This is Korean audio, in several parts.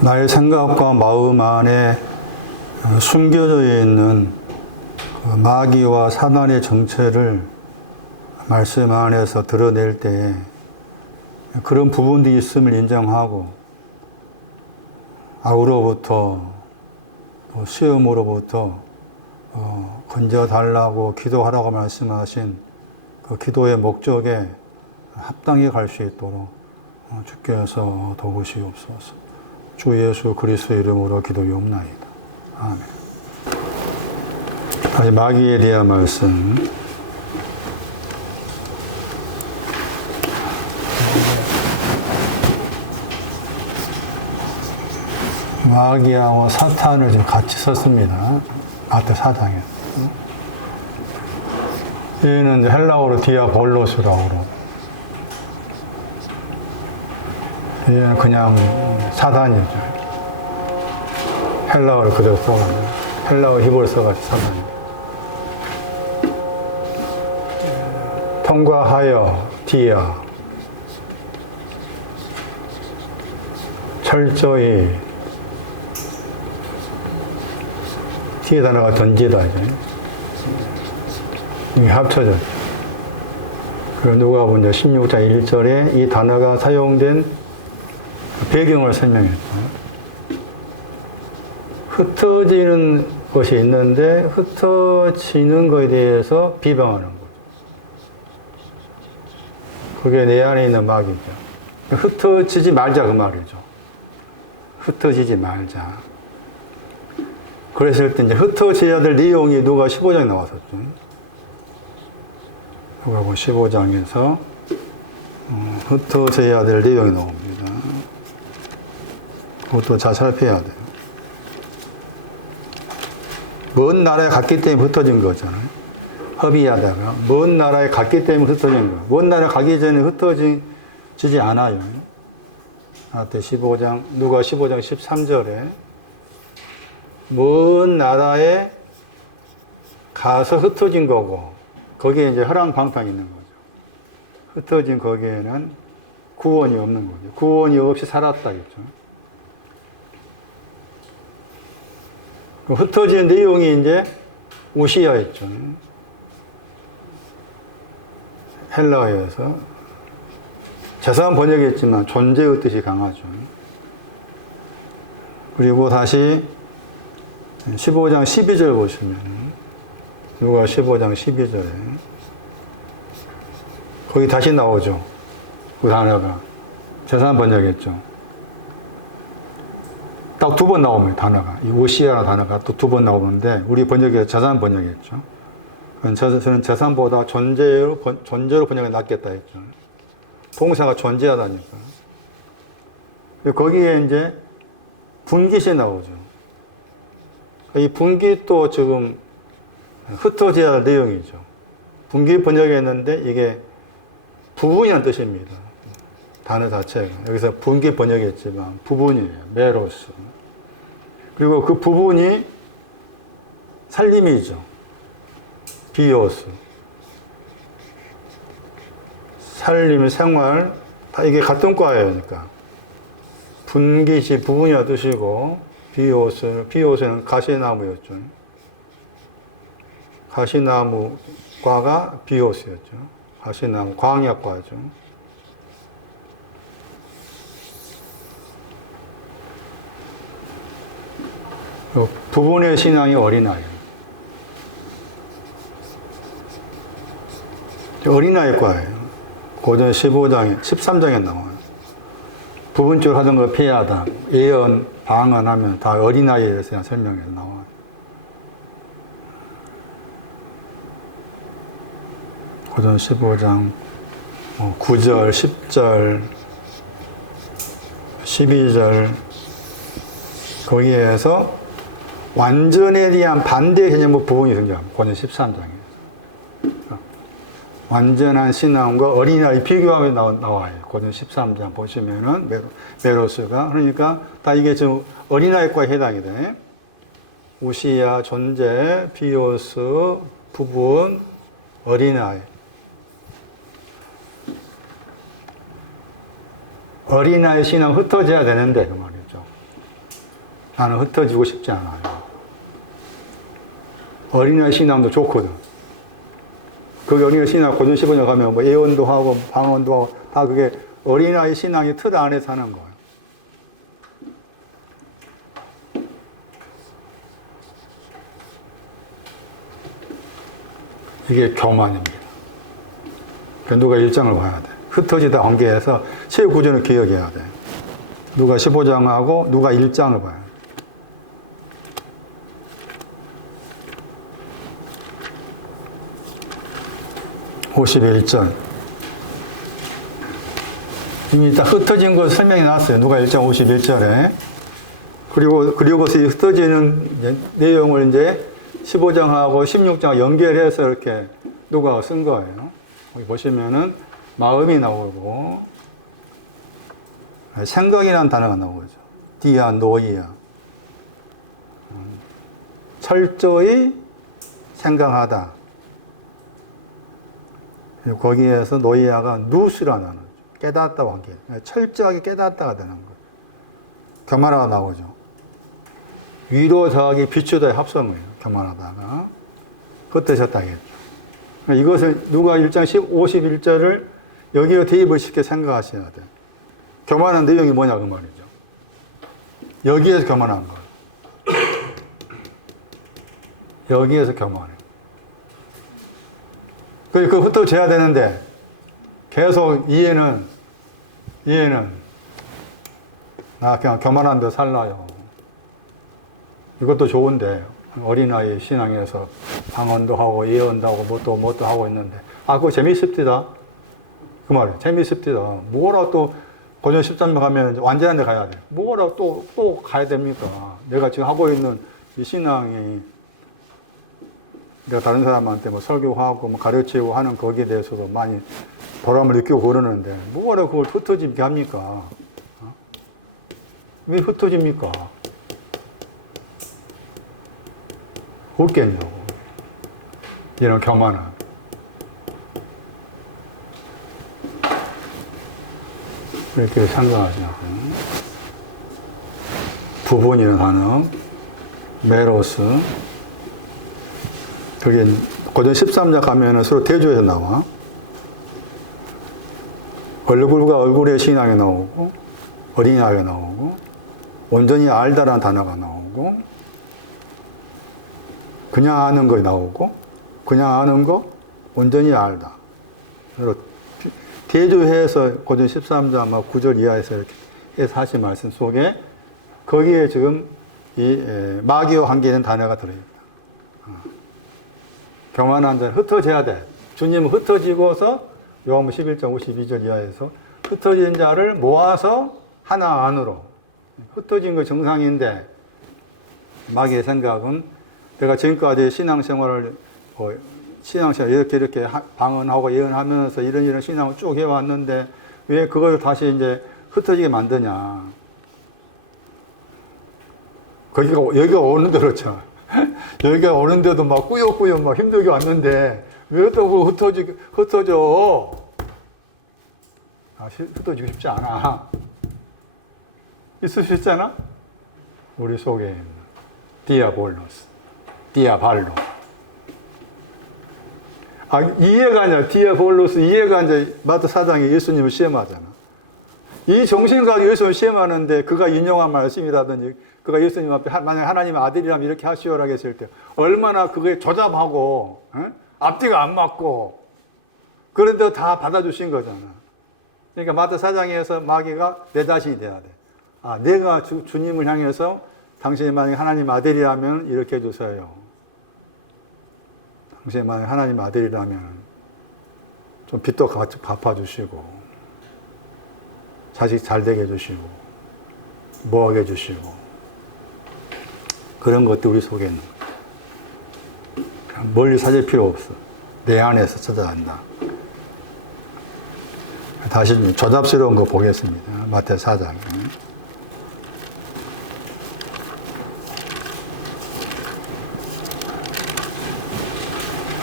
나의 생각과 마음 안에 숨겨져 있는 마귀와 사단의 정체를 말씀 안에서 드러낼 때 그런 부분들이 있음을 인정하고 악으로부터 또 시험으로부터 건져달라고 기도하라고 말씀하신 그 기도의 목적에 합당히 갈 수 있도록 주께서 도우시옵소서. 주 예수 그리스도 이름으로 기도하옵나이다. 아멘. 다시 마귀에 대한 말씀. 마귀하고 사탄을 지금 같이 썼습니다. 마태 4장에. 얘는 헬라어로 디아볼로스라고 그러고, 얘는 그냥 사단이죠. 헬라어를 그대로 써가지고, 헬라어 히브리어 써가지고 사단이죠. 통과하여 디아, 철저히, 뒤에 단어가 던지다. 이게 합쳐졌죠. 그리고 누가복음 16장 1절에 이 단어가 사용된 배경을 설명했죠. 흩어지는 것이 있는데 흩어지는 것에 대해서 비방하는 거죠. 그게 내 안에 있는 마귀죠. 흩어지지 말자 그 말이죠. 흩어지지 말자. 그랬을 때 이제 흩어져야 될 내용이 누가 15장에 나왔었죠. 누가 15장에서 흩어져야 될 내용이 나옵니다. 그것도 잘 살펴야 돼요. 먼 나라에 갔기 때문에 흩어진 거잖아요. 협의하다가 먼 나라에 갔기 때문에 흩어진 거예요. 먼 나라에 가기 전에 흩어지지 않아요. 마태 15장, 누가 15장 13절에 먼 나라에 가서 흩어진 거고, 거기에 이제 혈안방탕이 있는 거죠. 흩어진 거기에는 구원이 없는 거죠. 구원이 없이 살았다겠죠. 흩어진 내용이 이제 우시야였죠. 헬라어에서 재산 번역했지만 존재의 뜻이 강하죠. 그리고 다시 15장 12절 보시면, 누가 15장 12절에 거기 다시 나오죠. 그 단어가 재산 번역했죠. 딱 두 번 나옵니다. 단어가 이 오시아라는 단어가 또 두 번 나오는데 우리 번역에 재산 번역했죠. 저는 재산보다 존재로 번역이 낫겠다 했죠. 동사가 존재하다니까. 거기에 이제 분깃이 나오죠. 이 분깃도 지금 흩어져야 할 내용이죠. 분깃 번역했는데 이게 부분이라는 뜻입니다. 단어 자체가. 여기서 분깃 번역했지만 부분이에요. 메로스. 그리고 그 부분이 살림이죠. 비오스. 살림, 생활, 다 이게 같은 과예요. 그러니까. 분깃이 부분이라는 뜻이고, 비오스는 가시나무였죠. 가시나무과가 비오스였죠. 가시나무, 광약과죠. 부분의 신앙이 어린아이. 어린아이과예요. 고전 15장에, 13장에 나와요. 부분적으로 하던 걸 피하다, 예언, 방언하면 다 어린아이에 대해서 설명해서 나와요. 고전 15장 9절, 10절, 12절 거기에서 완전에 대한 반대 개념의 부분이 등장합니다. 고전 13장에. 완전한 신앙과 어린아이 비교하게 나와요. 고전 13장 보시면은 메로스가. 그러니까 다 이게 지금 어린아이과에 해당이 돼. 우시야, 존재, 비오스, 부분, 어린아이. 어린아이 신앙 흩어져야 되는데 그 말이죠. 나는 흩어지고 싶지 않아요. 어린아이 신앙도 좋거든. 그 어린아이 신앙 고전 15년 가면 뭐 예언도 하고 방언도 하고 다 그게 어린아이 신앙의 틀 안에서 하는 거예요. 이게 교만입니다. 누가 1장을 봐야 돼. 흩어지다 관계에서 세 구조는 기억해야 돼. 누가 15장하고 누가 1장을 봐야 돼. (51절) 이미 다 흩어진 거 설명해 놨어요. 누가 1장 51절에. 그리고서 흩어지는 내용을 이제 15장하고 16장 연결해서 이렇게 누가 쓴 거예요. 여기 보시면은 마음이 나오고 생각이라는 단어가 나오죠. 디아 노이아. 철저히 생각하다. 거기에서 노이아가 누스라는 단어. 깨닫다고 한 게. 철저하게 깨닫다가 되는 거예요. 교만하다 나오죠. 위로 더하기 비추다의 합성어예요. 교만하다가. 흩어졌다 하겠죠. 이것을 누가 1장 51절을 여기에 대입을 시켜 생각하셔야 돼요. 교만한 내용이 뭐냐 그 말이죠. 여기에서 교만한 거예요. 여기에서 교만해. 그 흩어져야 되는데 계속 이해는 나 그냥 교만한 데 살라요. 이것도 좋은데 어린아이 신앙에서 방언도 하고 예언도 하고 뭣도 하고 있는데 그거 재미있습니다. 그 말이에요. 재미있습니다. 뭐라 또 고전 13명 가면 완전한 데 가야 돼. 뭐라 또 가야 됩니까? 내가 지금 하고 있는 이 신앙이 내가 다른 사람한테 뭐 설교하고 뭐 가르치고 하는 거기에 대해서도 많이 보람을 느끼고 그러는데 뭐라 그걸 흩어지게 합니까? 왜 흩어집니까? 없겠냐고. 이런 교만함. 이렇게 생각하시냐고. 부분이라는 단어, 메로스. 그게 고전 13장 가면은 서로 대조해서 나와. 얼굴과 얼굴의 신앙이 나오고, 어린아이가 나오고, 온전히 알다라는 단어가 나오고, 그냥 아는 거 나오고, 그냥 아는 거, 온전히 알다. 대조해서 고전 13장 9절 이하에서 이렇게 해서 하신 말씀 속에 거기에 지금 이 마귀와 관계된 단어가 들어있다. 교만한 자는 흩어져야 돼. 주님은 흩어지고서 요한복음 11장 52절 이하에서 흩어진 자를 모아서 하나 안으로. 흩어진 거 정상인데 마귀의 생각은 내가 지금까지 신앙생활을 이렇게 방언하고 예언하면서 이런 신앙을 쭉 해왔는데 왜 그걸 다시 이제 흩어지게 만드냐. 여기가 오는데 그렇죠. 여기가 오는데도 막 꾸역꾸역 막 힘들게 왔는데 왜 또 흩어져? 흩어지고 싶지 않아. 있을 수 있잖아? 우리 속에 디아발로. 이해가 아니라 디아볼로스 이해가 이제 마태 4장에 예수님을 시험하잖아. 이 정신을 가지고 예수님을 시험하는데 그가 인용한 말씀이라든지 그가 예수님 앞에 만약 하나님의 아들이라면 이렇게 하시오라고 했을 때 얼마나 그게 조잡하고 앞뒤가 안 맞고 그런데 다 받아주신 거잖아. 그러니까 마태 4장에서 마귀가 내 자신이 돼야 돼. 내가 주님을 향해서 당신이 만약 하나님 아들이라면 이렇게 해주세요. 당신이 만약 하나님 아들이라면 좀 빚도 같이 갚아주시고 자식 잘 되게 해주시고 뭐하게 해주시고 그런 것도 우리 속에 있는 거야. 멀리 찾을 필요 없어. 내 안에서 찾아야 한다. 다시 조잡스러운 거 보겠습니다. 마태 4장.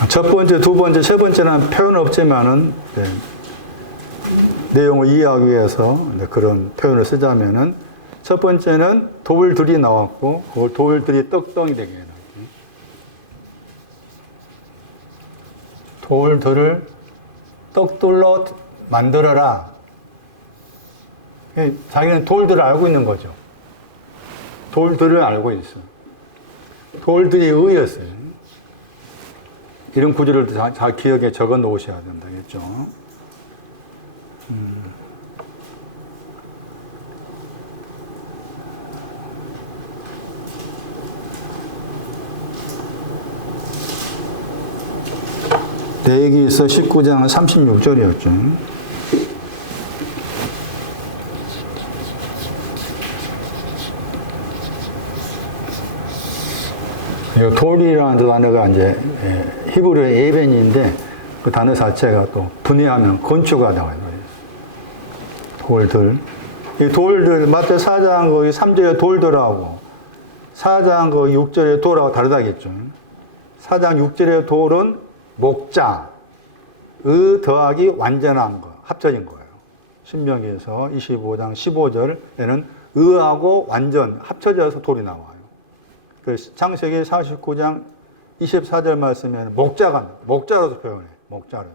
첫 번째, 두 번째, 세 번째는 표현 없지만은 내용을 이해하기 위해서 그런 표현을 쓰자면은 첫 번째는 돌들이 나왔고, 그 돌들이 떡덩이 되게 해요. 돌들을 떡돌로 만들어라. 자기는 돌들을 알고 있는 거죠. 돌들을 알고 있어. 돌들이 의였어요. 이런 구조를 잘 기억에 적어 놓으셔야 된다겠죠. 레위기서 19장 36절이었죠. 돌이라는 단어가 이제 히브리어의 에벤인데 그 단어 자체가 또 분해하면 건축가 나와요. 돌들. 이 돌들, 마태 4장 거기 3절에 돌들하고 4장 그 6절에 돌하고 다르다겠죠. 4장 6절의 돌은 목자, 더하기 완전한 거, 합쳐진 거예요. 신명기에서 25장 15절에는 하고 완전 합쳐져서 돌이 나와요. 창세기 49장 24절 말씀에는 목자로서 표현해. 목자로서.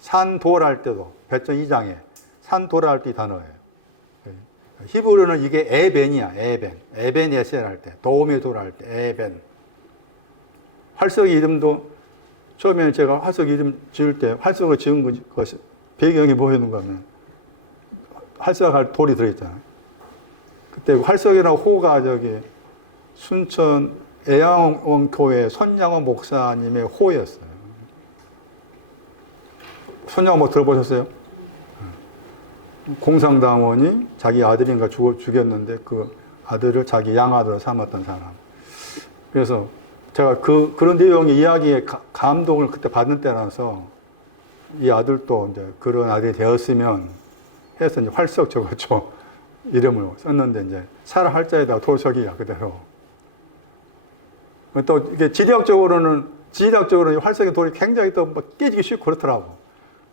산돌할 때도 배짱 2장에 산돌할 때 이 단어예요. 히브리어는 이게 에벤이야. 에벤에셀 할 때, 도움의 돌할 때 에벤. 활석 이름도 처음에는 제가 활석 이름 지을 때 활석을 지은 것이 배경이 뭐였는가 하면 활석할 돌이 들어있잖아요. 그때 활석이라고 호가 순천 애양원교회 손양원 목사님의 호였어요. 손양원 뭐 들어보셨어요? 공산당원이 자기 아들인가 죽였는데 그 아들을 자기 양아들로 삼았던 사람. 그래서 제가 그런 내용의 이야기에 감동을 그때 받는 때라서 이 아들도 이제 그런 아들이 되었으면 해서 이제 활석 적었죠. 이름을 썼는데 이제 사라 활자에다가 돌석이야 그대로. 또 이게 지리학적으로는 활석의 돌이 굉장히 또 뭐 깨지기 쉽고 그렇더라고.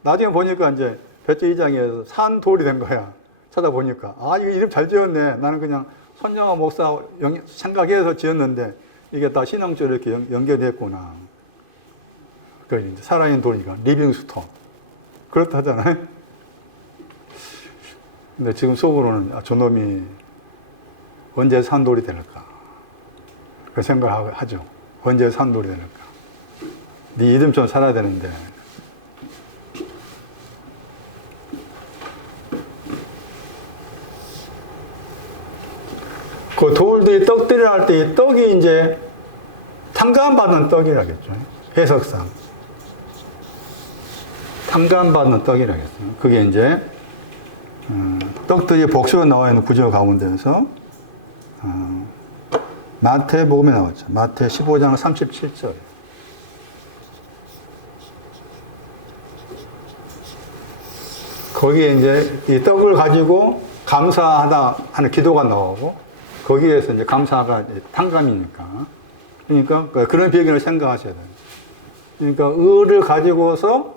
나중에 보니까 이제 배째 2장에서 산돌이 된 거야. 찾아보니까 이거 이름 잘 지었네. 나는 그냥 손영아 목사 생각해서 지었는데 이게 다 신앙적으로 이렇게 연결됐구나. 그래서 이제 살아있는 돌이니까 리빙스톤 그렇다잖아요. 근데 지금 속으로는 저놈이 언제 산돌이 될까? 그 생각을 하죠. 언제 산돌이 될까? 네 이름처럼 살아야 되는데. 그 돌들이 떡들을 할 때 이 떡이 이제 탕감받는 떡이라겠죠. 해석상. 탕감받는 떡이라겠어요. 그게 이제, 떡들이 복수가 나와 있는 구조 가운데서, 마태복음에 나왔죠. 마태 15장 37절. 거기에 이제 이 떡을 가지고 감사하다 하는 기도가 나오고, 거기에서 이제 감사가 탕감이니까. 그러니까 그런 배경을 생각하셔야 돼요. 그러니까 을을 가지고서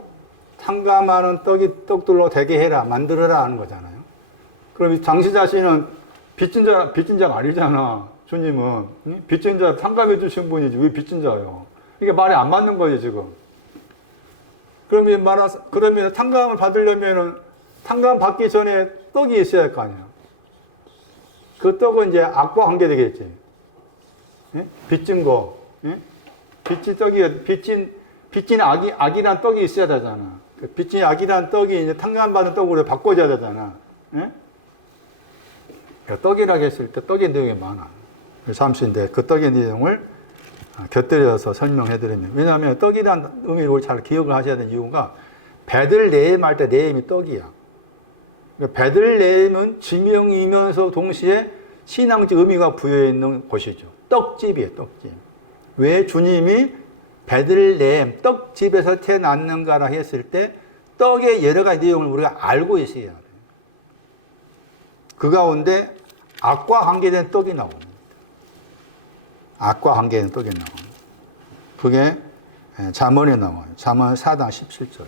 탕감하는 떡들로 되게 해라, 만들어라 하는 거잖아요. 그럼 당신 자신은 빚진 자가 아니잖아. 주님은 빚진 자 탕감해 주신 분이지 왜 빚진 자예요? 이게 말이 안 맞는 거예요 지금. 그러면 탕감을 받으려면은 탕감 받기 전에 떡이 있어야 할 거 아니야. 그 떡은 이제 악과 관계 되겠지. 예? 빚진 거, 예? 빚진 악이란 떡이 있어야 되잖아. 그 빚진 악이란 떡이 이제 탕감받은 떡으로 바꿔줘야 되잖아. 예? 떡이라고 했을 때 떡의 내용이 많아. 잠시 인데 그 떡의 내용을 곁들여서 설명해드리면, 왜냐하면 떡이란 의미를 잘 기억을 하셔야 되는 이유가 베들레헴 할 때 레헴이 떡이야. 그러니까 베들레헴은 지명이면서 동시에 신앙적 의미가 부여해 있는 곳이죠. 떡집이에요, 떡집. 왜 주님이 베들레헴 떡집에서 태어났는가라 했을 때 떡의 여러 가지 내용을 우리가 알고 있어야 돼요. 그 가운데 악과 관계된 떡이 나옵니다. 악과 관계된 떡이 나옵니다. 그게 잠언에 나와요. 잠언 4장 17절.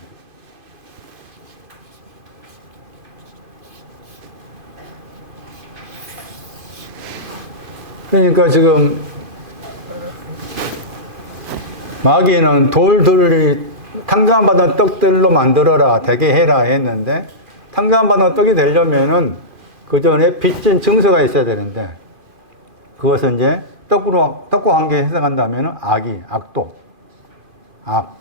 그러니까 지금 마귀는 돌들이 탕감받은 떡들로 만들어라, 되게 해라 했는데, 탕감받은 떡이 되려면은 그 전에 빚진 증서가 있어야 되는데, 그것은 이제 떡과 관계 해석한다면은 악도, 악.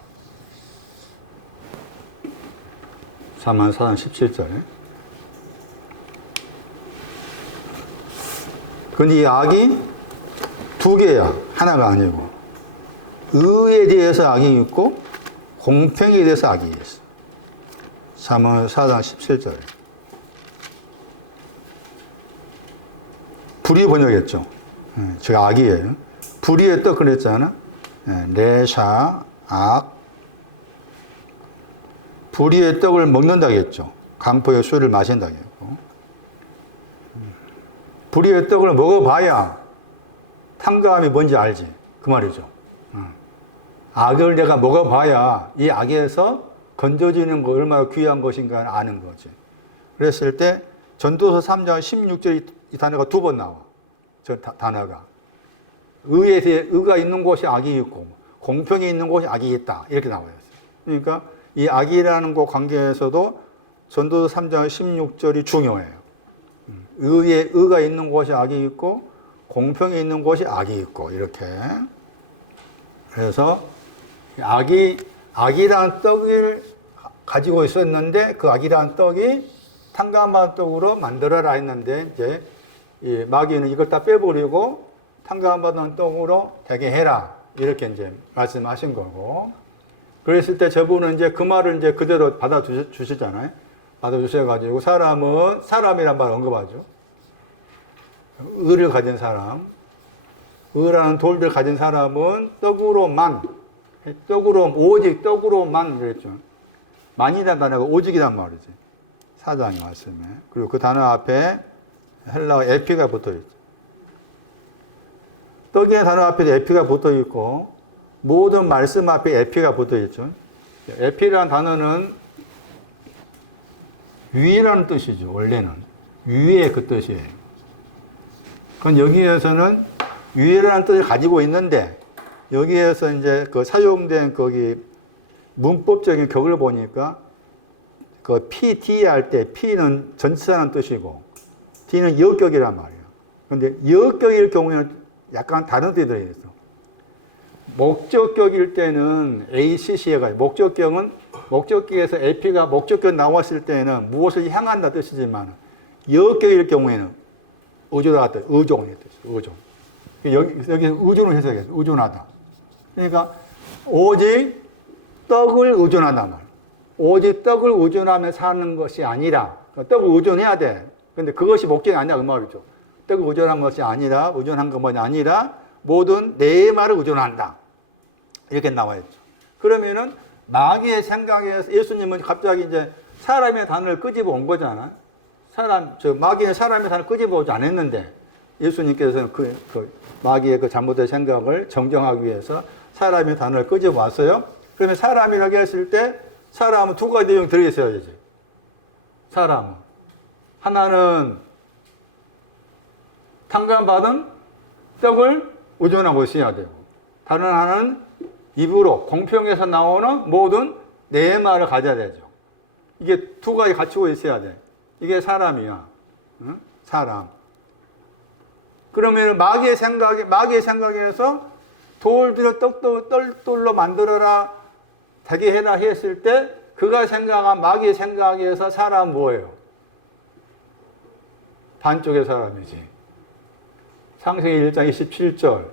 4만 17절에. 근데 이 악이 두 개야. 하나가 아니고. 의에 대해서 악이 있고, 공평에 대해서 악이 있어. 3월 4장 17절에. 불의 번역했죠. 제가 악이에요. 불의의 떡 그랬잖아. 레샤, 악. 불의의 떡을 먹는다겠죠. 강포의 술을 마신다겠고. 불의의 떡을 먹어봐야 탕감이 뭔지 알지. 그 말이죠. 악을 내가 먹어봐야 이 악에서 건져지는 거 얼마나 귀한 것인가 아는 거지. 그랬을 때 전도서 3장 16절 이 단어가 두 번 나와. 저 단어가. 의에 대해 의가 있는 곳이 악이 있고 공평이 있는 곳이 악이 있다. 이렇게 나와요. 그러니까 이 악이라는 것 관계에서도 전도서 3장 16절이 중요해요. 의가 있는 곳이 악이 있고 공평이 있는 곳이 악이 있고 이렇게. 그래서 악이라는 떡을 가지고 있었는데 그 악이라는 떡이 탕감한 떡으로 만들어라 했는데 이제 이 마귀는 이걸 다 빼버리고 탕감받은 떡으로 되게 해라 이렇게 이제 말씀하신 거고. 그랬을 때 저분은 이제 그 말을 이제 그대로 받아주시잖아요. 받아주셔가지고 사람이란 말 언급하죠. 의를 가진 사람, 의라는 돌들 가진 사람은 오직 떡으로만 그랬죠. 만이라는 단어가 오직이란 말이지. 사장의 말씀에. 그리고 그 단어 앞에 헬라어 에피가 붙어 있죠. 떡의 단어 앞에 에피가 붙어 있고, 모든 말씀 앞에 에피가 붙어 있죠. 에피라는 단어는 위라는 뜻이죠. 원래는. 위의 그 뜻이에요. 그건 여기에서는 위라는 뜻을 가지고 있는데, 여기에서 이제 그 사용된 거기 문법적인 격을 보니까 그 PD 할 때 P는 전치사라는 뜻이고 D는 여격이란 말이에요. 그런데 여격일 경우에는 약간 다른 뜻이 들어있어. 목적격일 때는 ACC가 목적격은 목적격에서 AP가 목적격 나왔을 때는 무엇을 향한다 뜻이지만 여격일 경우에는 의존하다, 의존의 뜻, 의존. 여기 의존을 해석해서 의존하다. 그러니까 오직 떡을 의존하다 말. 오직 떡을 의존하며 사는 것이 아니라 떡을 의존해야 돼. 근데 그것이 목적이 아니야 그 말이죠. 떡을 의존한 것이 아니라 의존한 것만이 아니라 모든 내 말을 의존한다. 이렇게 나와 있죠. 그러면은 마귀의 생각에서 예수님은 갑자기 이제 사람의 단어를 끄집어 온 거잖아. 마귀의 사람의 단어를 끄집어 오지 않았는데 예수님께서는 그 마귀의 그 잘못된 생각을 정정하기 위해서 사람의 단어를 끄집어 왔어요. 그러면 사람이라고 했을 때 사람은 두 가지 내용이 들어있어야지. 사람은. 하나는 탕감받은 떡을 의존하고 있어야 되고 다른 하나는 입으로 공평에서 나오는 모든 내 말을 가져야 되죠. 이게 두 가지 갖추고 있어야 돼. 이게 사람이야. 응? 사람. 그러면 마귀의 생각에서 돌들을 떡돌로 만들어라, 되게 해라 했을 때 그가 생각한 마귀의 생각에서 사람은 뭐예요? 반쪽의 사람이지. 창세기 1장 27절,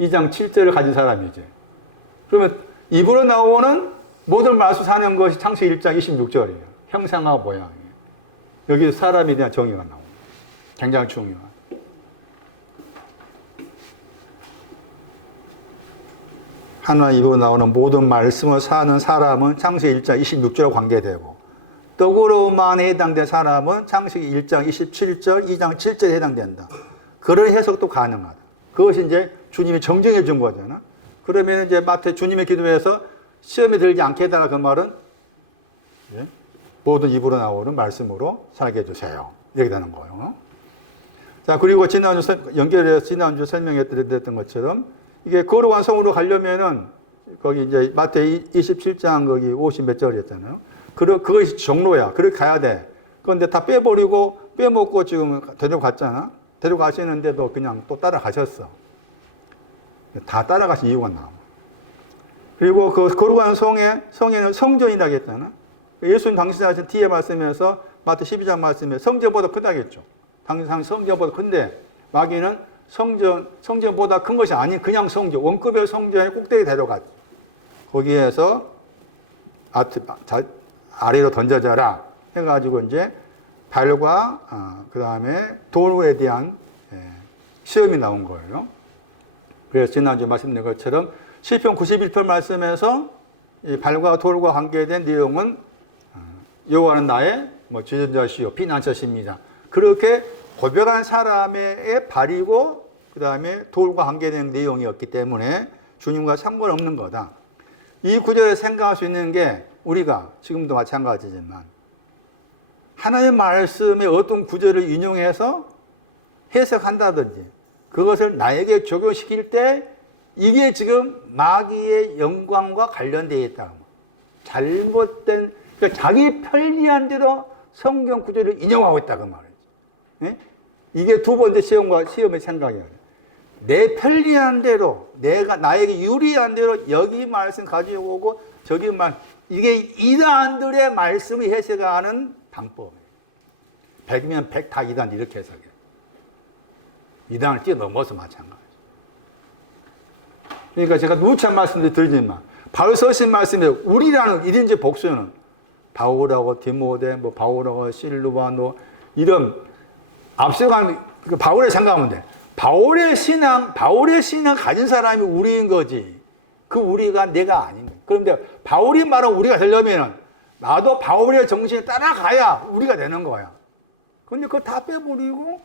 2장 7절을 가진 사람이지. 그러면 입으로 나오는 모든 말씀 사는 것이 창세기 1장 26절이에요. 형상과 모양이에요. 여기서 사람에 대한 정의가 나옵니다. 굉장히 중요한. 하나님 입으로 나오는 모든 말씀을 사는 사람은 창세기 1장 26절과 관계되고 떡으로만 해당된 사람은 창세기 1장 27절, 2장 7절에 해당된다. 그런 해석도 가능하다. 그것이 이제 주님이 정정해 준 거잖아. 그러면 이제 마태 주님의 기도에서 시험에 들지 않게 해달라 그 말은 모든 입으로 나오는 말씀으로 살게 해주세요. 이렇게 되는 거예요. 자, 자, 그리고 연결해서 지난주 설명해 드렸던 것처럼 이게 거룩한 성으로 가려면은 거기 이제 마태복음 27장 거기 50 몇 절이었잖아요. 그것이 정로야. 그렇게 가야 돼. 그런데 다 빼먹고 지금 데려갔잖아. 데려가시는데도 그냥 또 따라가셨어. 다 따라가신 이유가 나와. 그리고 그 거룩한 성에는 성전이라고 했잖아. 예수님 당시 하신 뒤에 말씀에서 마태 12장 말씀에 성전보다 크다겠죠. 당장 성전보다 큰데 마귀는 성전보다 큰 것이 아닌 그냥 성전, 원급의 성전의 꼭대기 데려갔죠. 거기에서 아래로 던져져라 해가지고 이제 발과 그 다음에 돌에 대한 시험이 나온 거예요. 그래서 지난주 말씀드린 것처럼 시편 91편 말씀에서 이 발과 돌과 관계된 내용은 여호와는 나의 주전자시요 피난처십니다. 그렇게 고백한 사람의 발이고 그 다음에 돌과 관계된 내용이었기 때문에 주님과 상관없는 거다. 이 구절에 생각할 수 있는 게 우리가 지금도 마찬가지지만 하나님의 말씀의 어떤 구절을 인용해서 해석한다든지 그것을 나에게 적용시킬 때 이게 지금 마귀의 영광과 관련되어 있다. 잘못된, 그러니까 자기 편리한 대로 성경 구절을 인용하고 있다 그 말이죠. 네? 이게 두 번째 시험의 생각이에요. 내 편리한 대로, 나에게 유리한 대로 여기 말씀 가지고 오고 저기 이게 이단들의 말씀을 해석하는 방법이에요. 100이면 100 다 이단 이렇게 해석해요. 이단을 뛰어넘어서 마찬가지. 그러니까 제가 누차 말씀도 드리지만 바울 서신 말씀에 우리라는 일인지 복수는 바울하고 디모데, 바울하고 실루바노 이런 앞서간 바울의 생각하면 돼. 바울의 신앙 가진 사람이 우리인 거지. 그 우리가 내가 아닌 거야. 그런데 바울이 말한 우리가 되려면 나도 바울의 정신에 따라가야 우리가 되는 거야. 그런데 그걸 다 빼버리고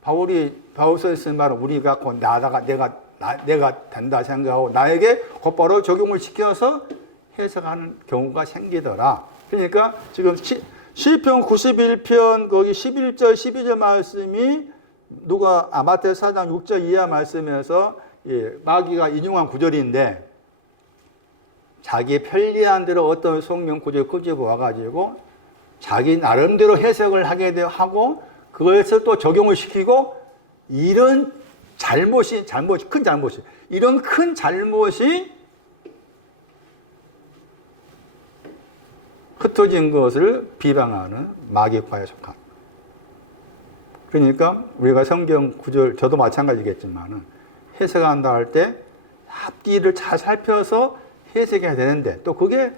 바울 쓰신 말은 우리가 곧 내가 된다 생각하고 나에게 곧바로 적용을 시켜서 해석하는 경우가 생기더라. 그러니까 지금 시편 91편 거기 11절 12절 말씀이 마태 4장 6절 이하 말씀에서 마귀가 인용한 구절인데 자기 편리한 대로 어떤 성경 구절을 끄집어 와가지고 자기 나름대로 해석을 하게 하고 그것을 또 적용을 시키고 이런 이런 큰 잘못이 흩어진 것을 비방하는 마귀과에 속합니다. 그러니까 우리가 성경 구절, 저도 마찬가지겠지만 해석한다 할 때 앞뒤를 잘 살펴서 해석해야 되는데 또 그게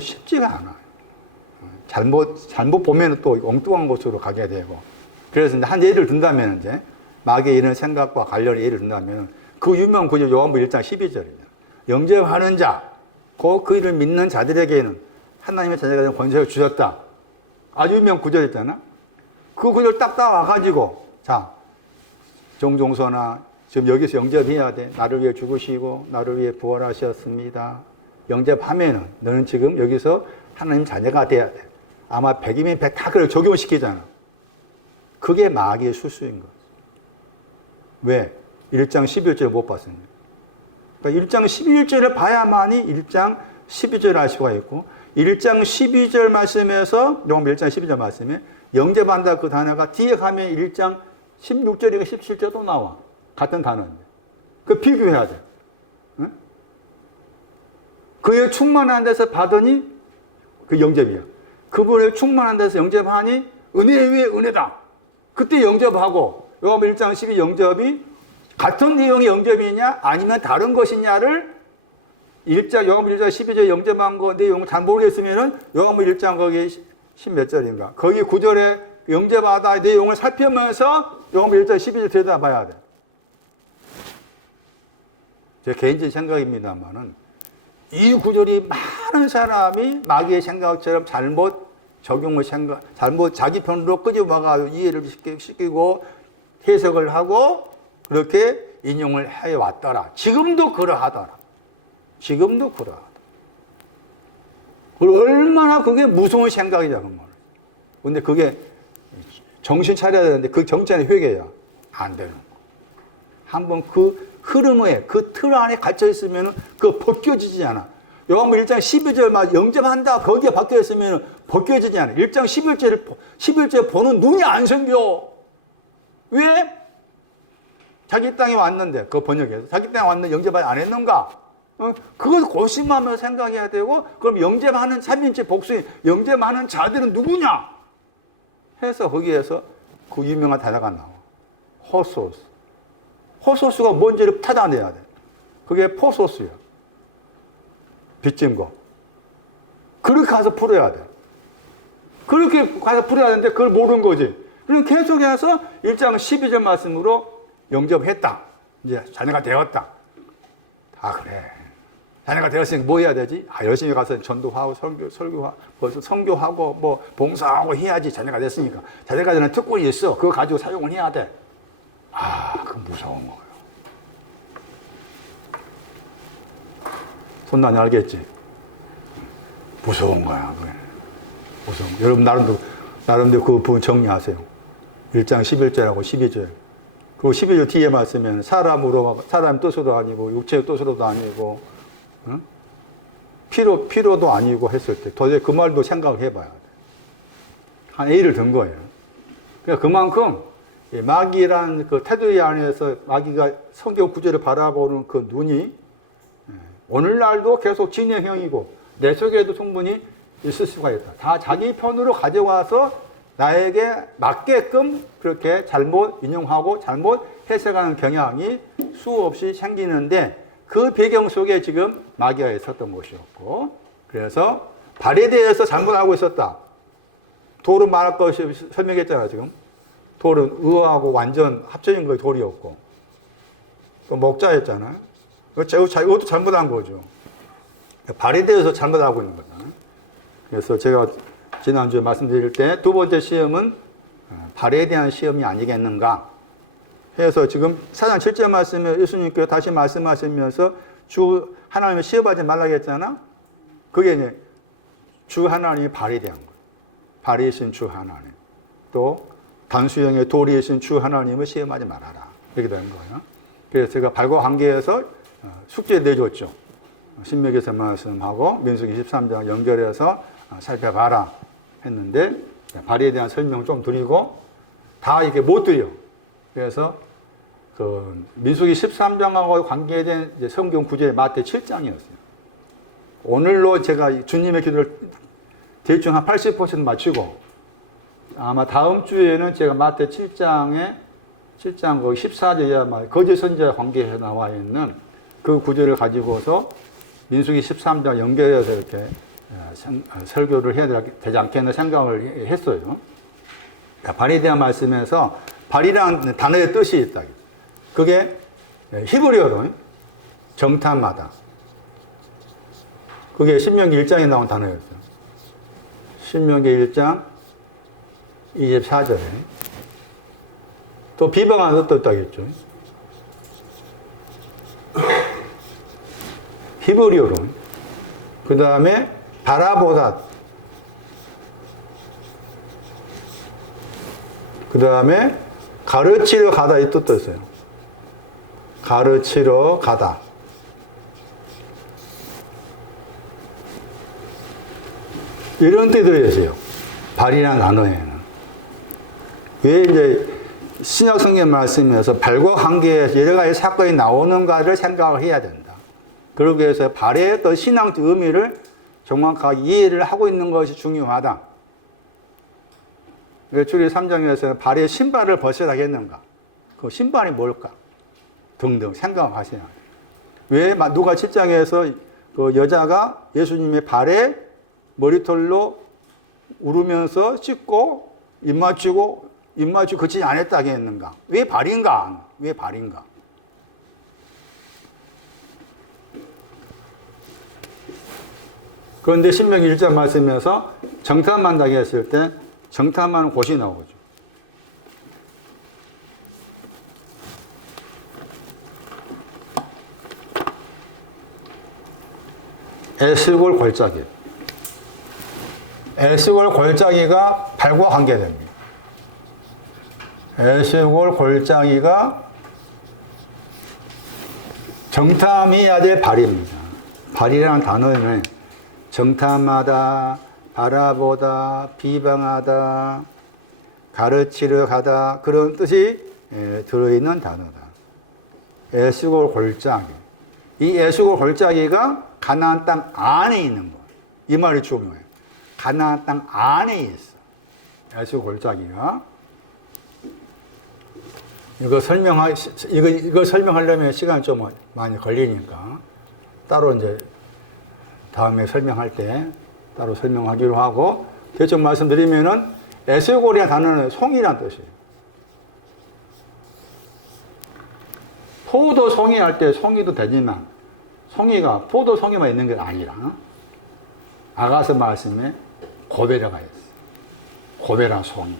쉽지가 않아요. 잘못 보면 또 엉뚱한 곳으로 가게 되고. 그래서 한 예를 든다면 이제 마귀의 이런 생각과 관련의 예를 든다면 그 유명한 구절 요한복음 1장 12절입니다. 영접하는 자, 그 이를 믿는 자들에게는 하나님의 자녀가 된 권세를 주셨다. 아주 유명한 구절이잖아. 그 구절 딱 따와가지고 자, 정종서나 지금 여기서 영접해야 돼. 나를 위해 죽으시고 나를 위해 부활하셨습니다. 영접하면은 너는 지금 여기서 하나님 자녀가 돼야 돼. 아마 100이면 100 다 그걸 적용을 시키잖아. 그게 마귀의 수수인 거지. 왜? 1장 11절을 못 봤습니다. 그러니까 1장 11절을 봐야만이 1장 12절을 알 수가 있고 1장 12절 말씀에서 요한복음 1장 12절 말씀에 영접한다 그 단어가 뒤에 가면 1장 16절인가 17절 또 나와. 같은 단어인데. 그 비교해야 돼. 응? 그의 충만한 데서 받으니 그 영접이야. 그분의 충만한 데서 영접하니 은혜 위에 은혜다. 그때 영접하고 요한복음 1장 12 영접이 같은 내용의 영접이냐 아니면 다른 것이냐를 요한복음 1장 12절 영접한 거 내용을 잘 모르겠으면은 요한복음 1장 거기 10 몇 절인가 거기 9절에 영접하다 내용을 살피면서 요한복음 1장 12절 들여다봐야 돼. 제 개인적인 생각입니다만은 이 구절이 많은 사람이 마귀의 생각처럼 잘못 자기 편으로 끄집어가지고 이해를 시키고 해석을 하고 그렇게 인용을 해왔더라. 지금도 그러하더라. 얼마나 그게 무서운 생각이냐고 말이에요. 근데 그게 정신 차려야 되는데 그 정체는 회개야. 안 되는 거. 한번 그 흐름에, 그 틀 안에 갇혀 있으면 그거 벗겨지지 않아. 요한복음 1장 12절만 영접한다. 거기에 박혀 있으면 벗겨지지 않아. 1장 11절 보는 눈이 안 생겨. 왜? 자기 땅에 왔는데, 그 번역에서. 자기 땅에 왔는데 영접을 안 했는가? 그걸 고심하며 생각해야 되고, 그럼 영접하는 3인체 복수인, 영접하는 자들은 누구냐? 해서 거기에서 그 유명한 단어가 나와. 호소스. 호소스가 뭔지를 찾아내야 돼. 그게 포소스야. 빚진 거. 그렇게 가서 풀어야 돼. 그렇게 가서 풀어야 되는데 그걸 모르는 거지. 그럼 계속해서 1장 12절 말씀으로 영접했다. 이제 자녀가 되었다. 아, 그래. 자녀가 되었으니까 뭐 해야 되지? 아, 열심히 가서 전도하고 선교하고 뭐 봉사하고 해야지. 자녀가 됐으니까. 자녀가 되는 특권이 있어. 그거 가지고 사용을 해야 돼. 아, 그건 무서운 거예요. 손난이 알겠지? 무서운 거야, 그게. 무서운 거. 여러분, 나름대로 그 부분 정리하세요. 1장 11절하고 12절. 그리고 12절 뒤에 말씀에는 사람 뜻으로도 아니고, 육체의 뜻으로도 아니고, 응? 피로도 아니고 했을 때, 도대체 그 말도 생각을 해봐야 돼. 한 A를 든 거예요. 그러니까 그만큼, 마귀란 그 테두리 안에서 마귀가 성경 구절을 바라보는 그 눈이 오늘날도 계속 진행형이고 내 속에도 충분히 있을 수가 있다. 다 자기 편으로 가져와서 나에게 맞게끔 그렇게 잘못 인용하고 잘못 해석하는 경향이 수없이 생기는데 그 배경 속에 지금 마귀가 있었던 것이었고 그래서 발에 대해서 잘못하고 있었다. 돌은 말할 것이 설명했잖아 지금. 돌은 의하고 완전 합쳐진 거의 돌이었고 또 목자였잖아. 이것도 잘못한 거죠. 발에 대해서 잘못하고 있는 거잖아. 그래서 제가 지난주에 말씀드릴 때 두 번째 시험은 발에 대한 시험이 아니겠는가 해서 지금 4장 7절 말씀에 예수님께서 다시 말씀하시면서 주 하나님을 시험하지 말라고 했잖아. 그게 이제 주 하나님이 발에 대한 거예요. 발이신 주 하나님. 또 단수형의 돌이신 주 하나님을 시험하지 말아라. 이렇게 되는 거예요. 그래서 제가 발과 관계에서 숙제 내줬죠. 신명기에서 말씀하고 민수기 23장 연결해서 살펴봐라 했는데 발에 대한 설명 좀 드리고 다 이렇게 못 드려. 그래서 그 민수기 13장하고 관계된 이제 성경 구절의 마태 7장이었어요. 오늘로 제가 주님의 기도를 대충 한 80% 맞추고 아마 다음 주에는 제가 마태 7장 그 14절에 거짓 선지자 관계에 나와 있는 그 구절을 가지고서 민수기 13장 연결해서 이렇게 설교를 해야 되지 않겠는 생각을 했어요. 발에 대한 말씀에서 발이라는 단어의 뜻이 있다. 그게 히브리어로 정탐마다. 그게 신명기 1장에 나온 단어였어요. 신명기 1장 24절에 또 비방하는 뜻도 있다겠죠. 히브리어로 그 다음에 바라보다 그 다음에 가르치러 가다 이 뜻도 있어요. 가르치러 가다 이런 뜻들이 있어요. 발이라는 단어에는. 왜 이제 신약 성경 말씀에서 발과 관계에서 여러 가지 사건이 나오는가를 생각을 해야 된다. 그러기 위해서 발의 어떤 신앙적 의미를 정확하게 이해를 하고 있는 것이 중요하다. 출애굽기 3장에서는 발에 신발을 벗어야 하겠는가? 그 신발이 뭘까? 등등 생각하셔야 돼요. 왜 누가 7장에서 그 여자가 예수님의 발에 머리털로 우르면서 씻고 입 맞추고 그치지 않았다 하겠는가? 왜 발인가? 왜 발인가? 그런데 신명기 1장 말씀에서 정탐한다고 했을 때 정탐하는 곳이 나오죠. 에스골 골짜기. 에스골 골짜기가 발과 관계됩니다. 에스골 골짜기가 정탐해야 될 발입니다. 발이라는 단어에는 정탐하다, 바라보다, 비방하다, 가르치려 가다 그런 뜻이 들어있는 단어다. 에스골 골짜기. 이 에스골 골짜기가 가나안 땅 안에 있는 거. 이 말이 중요해요. 가나안 땅 안에 있어. 에스골 골짜기가. 이거 설명하려면 시간이 좀 많이 걸리니까 따로 이제 다음에 설명할 때 따로 설명하기로 하고 대충 말씀드리면은 에스골이라는 단어는 송이란 뜻이에요. 포도 송이 할 때 송이도 되지만 송이가 포도 송이만 있는 게 아니라 아가서 말씀에 고베라가 있어. 고베라 송이.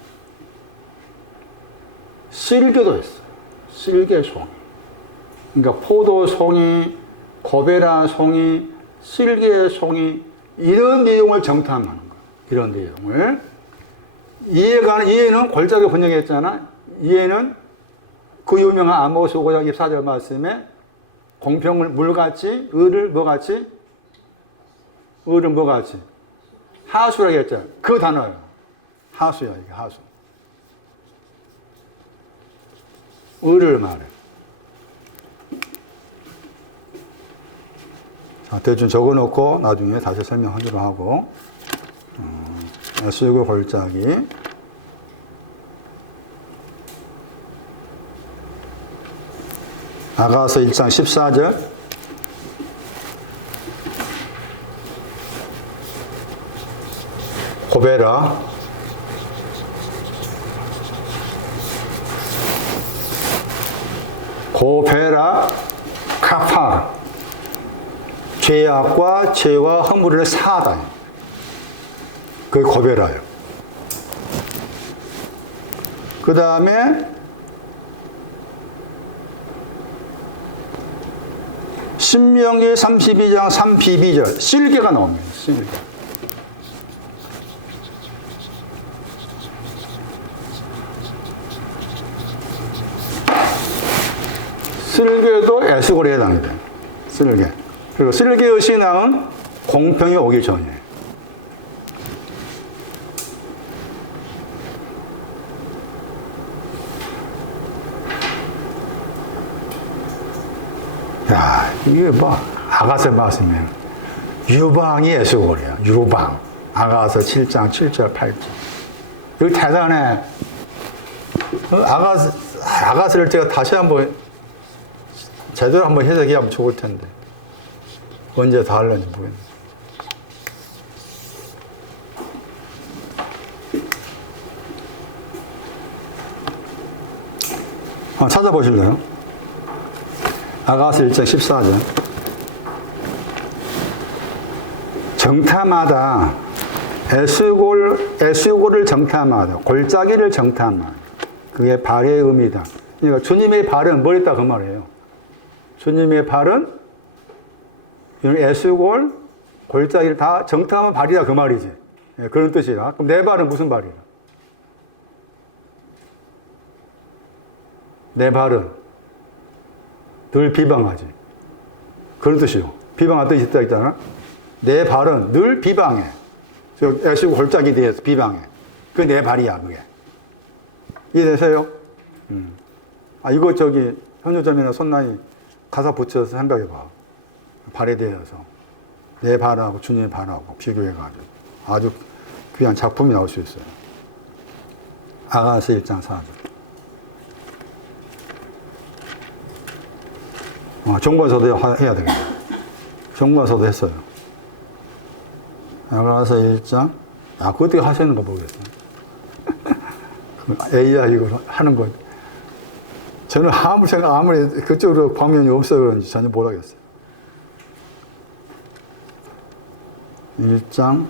실개도 있어요. 실개 송이. 그러니까 포도 송이, 고베라 송이, 실개 송이 이런 내용을 정탐하는 거예요. 이런 내용을. 이해는 골짜기 번역했잖아. 이해는 그 유명한 아모스 5장 24절 말씀에 공평을 물같이, 을을 뭐같이? 을은 뭐같이? 하수라고 했잖아. 그 단어예요. 하수야, 이게 하수. 을을 말해. 자, 대충 적어 놓고 나중에 다시 설명하기로 하고. 에스골 골짜기. 아가서 1장 14절. 고베라. 고베라 카파. 죄악과 죄와 허물을 사하다. 그게 고베라예요. 그 다음에 신명기 32장 32절 실개가 나옵니다. 실개. 쓸개도 에스골에 해당이 돼요. 쓸개. 그리고 쓸개의 신앙은 공평이 오기 전이에요. 야, 이게 뭐, 아가서 말씀이면 유방이 에스골이야. 유방. 아가서 7장 7절 8절. 여기 대단해. 아가서를 제가 다시 한번 제대로 한번 해석하면 좋을 텐데. 언제 다 하려는지 모르겠네. 찾아보실래요? 아가서 1장 14절. 정탐하다. 에스골을 정탐하다. 골짜기를 정탐하다. 그게 발의 의미다. 그러니까 주님의 발은 뭘 했다 그 말이에요. 주님의 발은 에스골, 골짜기를 다 정탐한 발이다 그 말이지. 그런 뜻이라. 그럼 내 발은 무슨 발이라? 내 발은 늘 비방하지. 그런 뜻이요. 비방할 뜻이 있다 했잖아. 내 발은 늘 비방해. 에스골 골짜기에 대해서 비방해. 그게 내 발이야, 그게. 이해되세요? 이거 현주점이나 손나이 가사 붙여서 생각해봐. 발에 대해서. 내 발하고 주님의 발하고 비교해가지고. 아주 귀한 작품이 나올 수 있어요. 아가서 1장 4절. 정관서도 해야 되겠네. 정관서도 했어요. 아가서 1장. 그거 어떻게 하시는가 모르겠어요. AI 이걸 하는 거. 저는 아무리 그쪽으로 방면이 없어서 그런지 전혀 모르겠어요. 1장.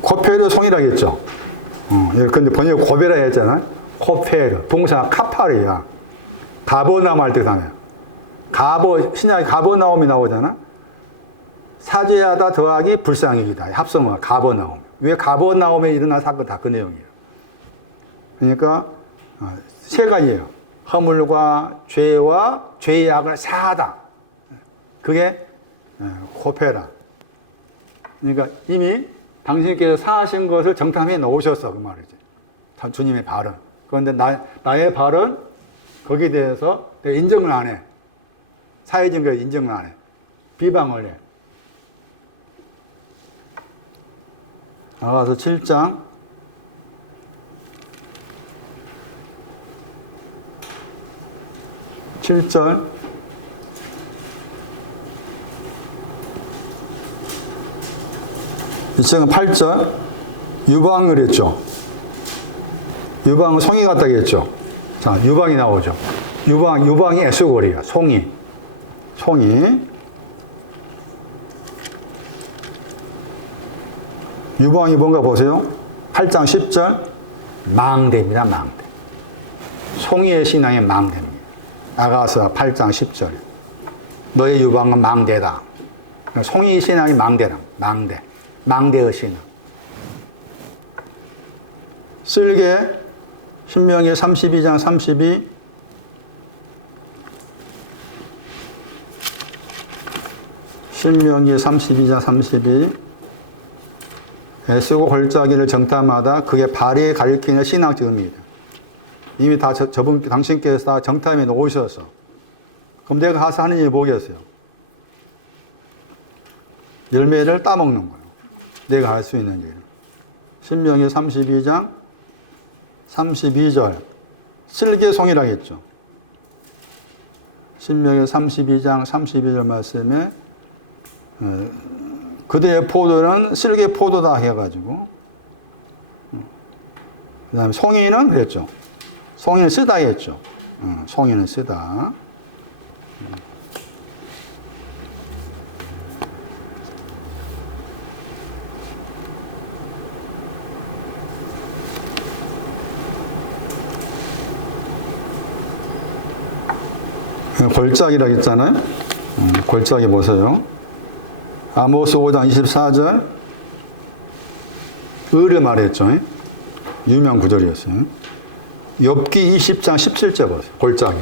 코페르 송이라겠죠. 근데 번역 고베라 했잖아요. 코페르. 동사 카파르야. 가버나움 할 때 당해요. 신약에 가버나움이 나오잖아. 사죄하다 더하기 불쌍히이다. 합성어가 가버나움. 왜 갑옷 나오면 일어난 사건 다 그 내용이에요. 그러니까 세 가지예요. 허물과 죄와 죄의 악을 사하다. 그게 코페라. 그러니까 이미 당신께서 사하신 것을 정탐해 놓으셨어. 그 말이지. 주님의 발언. 그런데 나의 발언, 거기에 대해서 내가 인정을 안 해. 사회적인 걸 인정을 안 해. 비방을 해. 나가서 7장 7절 이 책은 8절 유방을 했죠. 유방은 송이 같다고 했죠. 자, 유방이 나오죠. 유방이 에스골이에요. 송이. 유방이 뭔가 보세요. 8장 10절 망대입니다. 망대. 송이의 신앙이 망대입니다. 나가서 8장 10절 너의 유방은 망대다. 송이 신앙이 망대라. 망대의 신앙. 쓸개 신명기 32장 32 신명기 32장 32 애쓰고 골짜기를 정탐하다 그게 발이 가리키는 신앙적입니다. 이미 다 당신께서 다 정탐해 놓으셔서 그럼 내가 가서 하는 일이 뭐겠어요? 열매를 따먹는 거예요. 내가 할 수 있는 일. 신명기 32장 32절 쓸개송이라고 했죠. 신명기 32장 32절 말씀에 그대의 포도는 쓸개 포도다 해가지고 그 다음에 송이는 그랬죠. 송이는 쓰다 했죠. 송이는 쓰다. 골짜기라고 했잖아요. 골짜기 보세요. 아모스 5장 24절 의를 말했죠. 유명 구절이었어요. 욥기 20장 17절 보세요. 골짜기.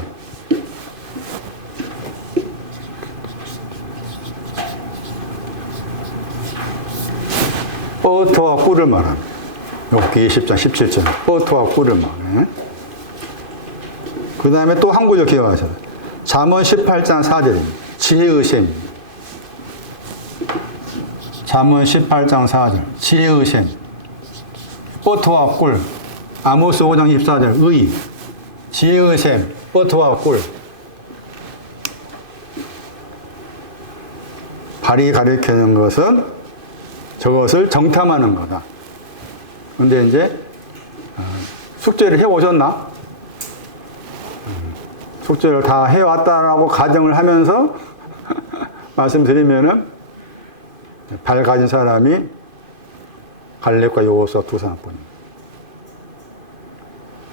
버터와 꿀을 말합니다. 욥기 20장 17절 버터와 꿀을 말해. 그 다음에 또 한 구절 기억하셔야 돼요. 잠언 18장 4절입니다. 지혜의 셈. 잠언 18장 4절 지혜의 셈. 버터와 꿀. 아모스 5장 24절 의. 지혜의 셈. 버터와 꿀. 발이 가리키는 것은 저것을 정탐하는 거다. 그런데 이제 숙제를 해오셨나? 숙제를 다 해왔다라고 가정을 하면서 말씀드리면은 발 가진 사람이 갈렙과 여호수아 두 사람뿐입니다.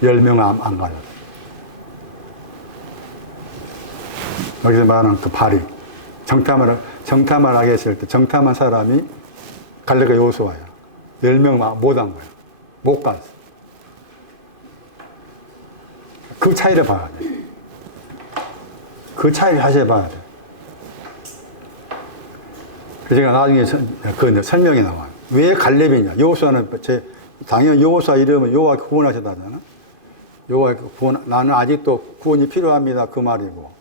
10명 안 가졌어요. 여기서 말하는 그 발이 정탐을 하게 했을 때 정탐한 사람이 갈렙과 여호수아야. 10명 못 한 거야. 못 갔어. 그 차이를 봐야 돼. 그 차이를 다시 봐야 돼. 그래서 제가 나중에 그 설명이 나와요. 왜 갈렙이냐? 여호수아는 당연히 여호수아 이름은 여호와 구원하셨다잖아. 여호와 구원, 나는 아직도 구원이 필요합니다. 그 말이고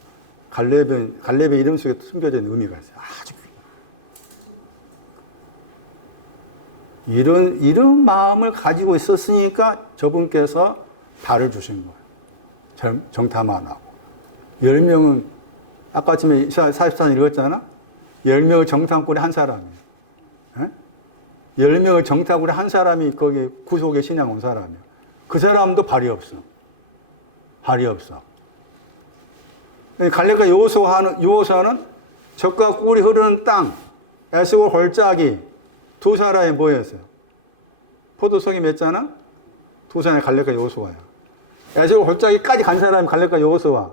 갈렙의 이름 속에 숨겨져 있는 의미가 있어요. 아주 이런 마음을 가지고 있었으니까 저분께서 발을 주신 거예요. 정탐 안 하고. 10명은 아까 아침에 44장 읽었잖아. 10명의 정탐꾼이 한 사람이에요. 10명의 정탐꾼이 한 사람이 거기 구속의 신앙 온 사람이에요. 그 사람도 발이 없어. 발이 없어. 갈렙과 여호수아는 젖과 꿀이 흐르는 땅, 에스골 골짜기 두 사람이 뭐였어요? 포도송이 맺잖아? 두 사람이 갈렙과 여호수아야. 에스골 골짜기까지 간 사람이 갈렙과 여호수아.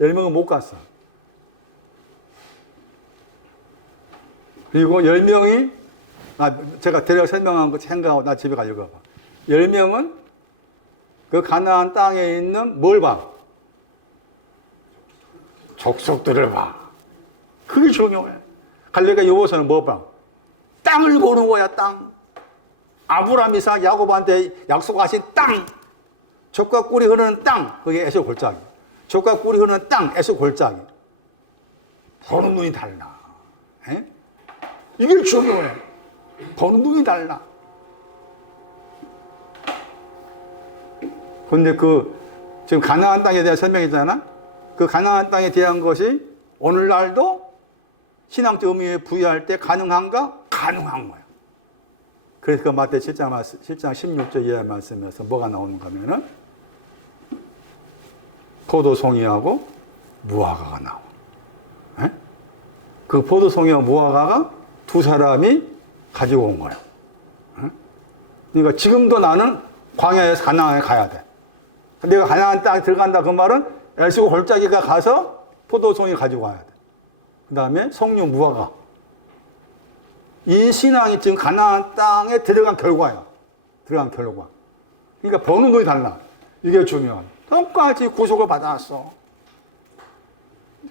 10명은 못 갔어. 그리고 10명이 제가 대략 설명한 거 생각하고 나 집에 가 읽어봐. 10명은 그 가나안 땅에 있는 뭘 봐? 족속들을 봐. 그게 중요해. 갈렙과 여호수아는 뭐 봐? 땅을 보는 거야, 땅. 아브라함, 이삭, 야곱한테 약속하신 땅. 젖과 꿀이 흐르는 땅. 그게 에서 골짜기. 젖과 꿀이 흐르는 땅, 에서 골짜기. 보는 눈이 달라. 에? 이게 중요해. 보는 눈이 달라. 근데 지금 가나안 땅에 대한 설명이잖아? 그 가나안 땅에 대한 것이 오늘날도 신앙적 의미에 부여할 때 가능한가? 가능한 거야. 그래서 그 마태 7장 16절 이하의 말씀에서 뭐가 나오는가 하면은 포도송이하고 무화과가 나와. 에? 그 포도송이와 무화과가 두 사람이 가지고 온 거야. 에? 그러니까 지금도 나는 광야에서 가나안에 가야 돼. 내가 가나안 땅에 들어간다 그 말은 엘수고 골짜기가 가서 포도송이 가지고 와야 돼. 그 다음에 석류 무화과. 이 신앙이 지금 가나안 땅에 들어간 결과야. 들어간 결과. 그러니까 버는 눈이 달라. 이게 중요한. 똑같이 구속을 받았어.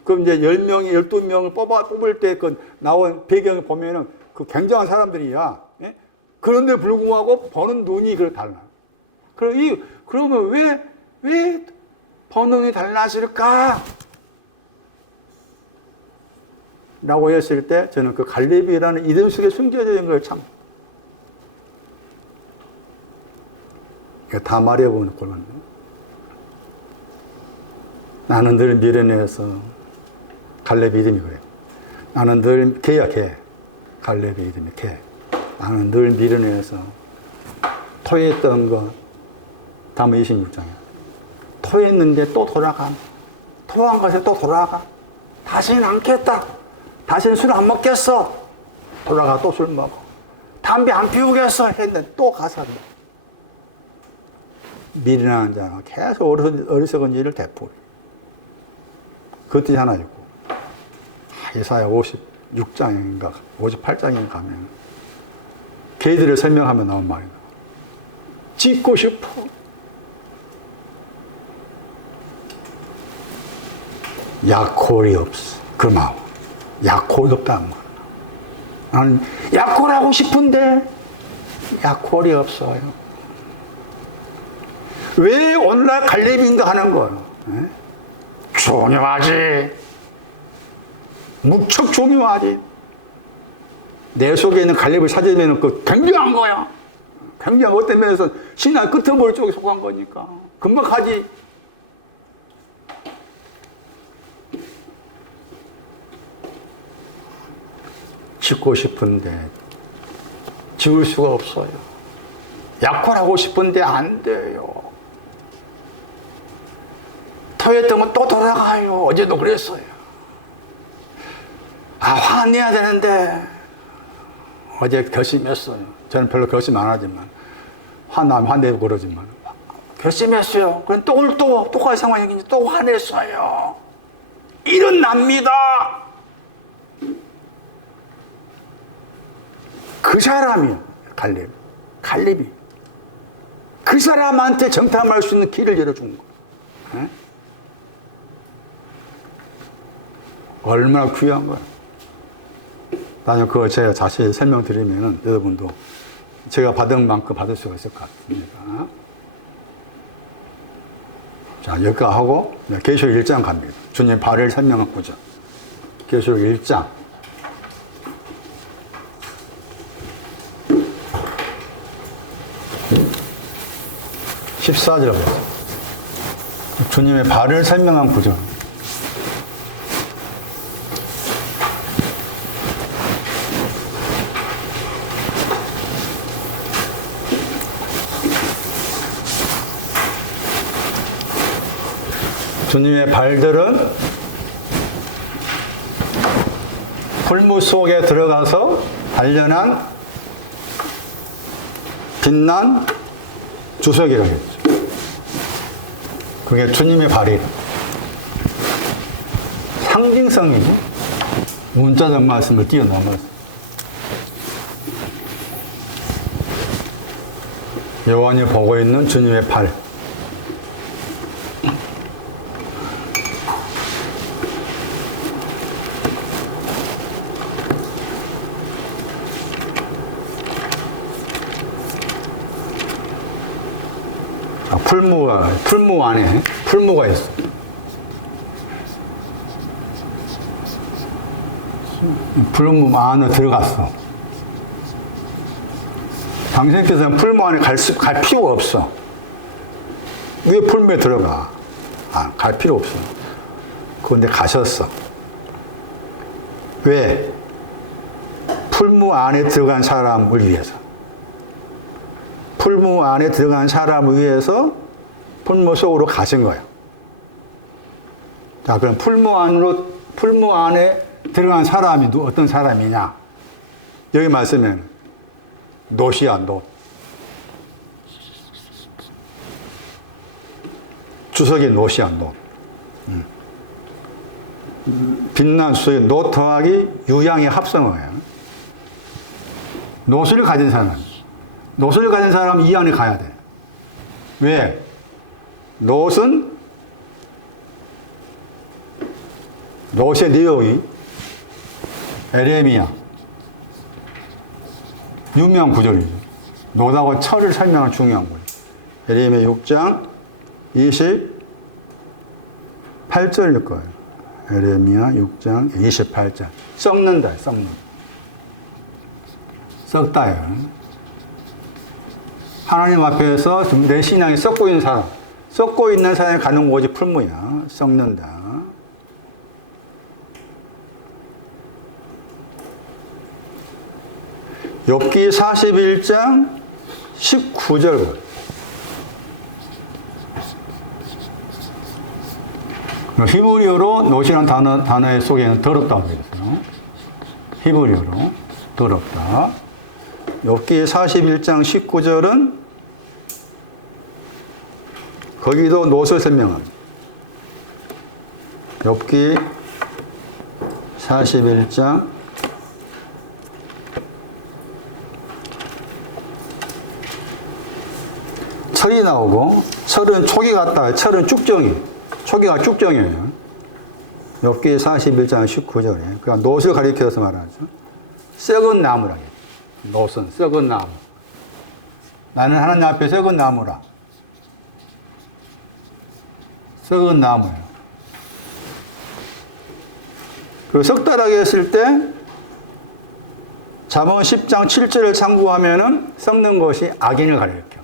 그럼 이제 10명이 12명을 뽑을 때 그 나온 배경을 보면은 그 굉장한 사람들이야. 예? 그런데 불구하고 버는 눈이 그렇게 달라. 그러면 왜 버는 눈이 달라질까? 라고 했을 때 저는 그 갈렙이라는 이름 속에 숨겨져 있는 걸 참 다 말해보는 꼴만. 나는 늘 미련해서 갈렙 이름이 그래. 나는 늘 개야 개. 갈렙의 이름이 개. 나는 늘 미련해서 토했던 거 다음 26장이야. 토했는데 또 돌아가. 토한 것에 또 돌아가. 다시는 않겠다. 다시는 술 안 먹겠어. 돌아가 또 술 먹어. 담배 안 피우겠어. 했는데 또 가서 미련한 자가 계속 어리석은 일을 되풀이. 그것도 하나 있고. 이사야 56장인가 58장인가 가면 개들을 설명하며 나온 말이다. 짖고 싶어. 약골이 없어. 그 마음. 약골이 없다는 거야. 나는 약골하고 싶은데 약골이 없어요. 왜 오늘날 갈렙인가 하는 거예요. 중요하지. 무척 중요하지. 내 속에 있는 갈렙을 찾으면 그 굉장한 거야. 굉장한 어떤 면에서 신앙 끄트머리 쪽에 속한 거니까. 금방 가지. 짓고 싶은데 지을 수가 없어요. 약혼하고 싶은데 안 돼요. 토했던 건 또 돌아가요. 어제도 그랬어요. 화내야 되는데 어제 결심했어요. 저는 별로 결심 안 하지만 화나면 화내고 그러지만 결심했어요. 그럼 또 똑같은 상황이 생기니 또 화냈어요. 일은 납니다. 그 사람이요. 갈렙이 그 사람한테 정탐할 수 있는 길을 열어준 거예요. 얼마나 귀한 거야. 나중에 그거 제가 자세히 설명드리면은 여러분도 제가 받은 만큼 받을 수가 있을 것 같습니다. 자, 여기까지 하고 계시록 1장 갑니다. 주님 발을 설명한 구절. 계시록 1장. 14절 보세요. 주님의 발을 설명한 구절. 주님의 발들은 풀무 속에 들어가서 단련한 빛난 주석이라고 했죠. 그게 주님의 발이에요. 상징성이죠. 문자적 말씀을 뛰어넘어서. 요한이 보고 있는 주님의 팔. 풀무 안에 풀무가 있어. 풀무 안에 들어갔어. 당신께서는 풀무 안에 갈 필요가 없어. 왜 풀무에 들어가? 갈 필요 없어. 그런데 가셨어. 왜? 풀무 안에 들어간 사람을 위해서. 풀무 안에 들어간 사람을 위해서 풀무 속으로 가신 거예요. 자, 그럼 풀무 안에 들어간 사람이 어떤 사람이냐? 여기 말씀에는 놋이야, 놋. 주석이 놋이야, 놋. 빛난 주석이 놋 더하기 유향의 합성어예요. 놋을 가진 사람. 놋을 가진 사람은 이 안에 가야 돼. 왜? 놋의 내용이 에레미야. 유명한 구절이죠. 놋하고 철을 설명한 중요한 구절. 에레미야 6장 28절일 거예요. 에레미야 6장 28절. 썩는다, 썩는. 썩다예요. 하나님 앞에서 내 신앙이 썩고 있는 사람, 썩고 있는 사람이 가는 곳이 풀무야. 썩는다. 욥기 41장 19절. 히브리어로 놋이라는 단어의 속에는 더럽다고 되어 있어요. 히브리어로 더럽다. 욥기 41장 19절은 거기도 놋을 설명합니다. 욥기 41장 19절. 철이 나오고, 철은 촉이 같다. 철은 쭉정이. 촉이가 쭉정이에요. 욥기 41장 19절에. 그러니까 놋을 가리켜서 말하죠. 썩은 나무라겠죠. 놋은 썩은 나무. 나는 하나님 앞에 썩은 나무라. 썩은 나무예요. 그리고 썩다라고 했을 때 잠언 10장 7절을 참고하면은 썩는 것이 악인을 가리켜.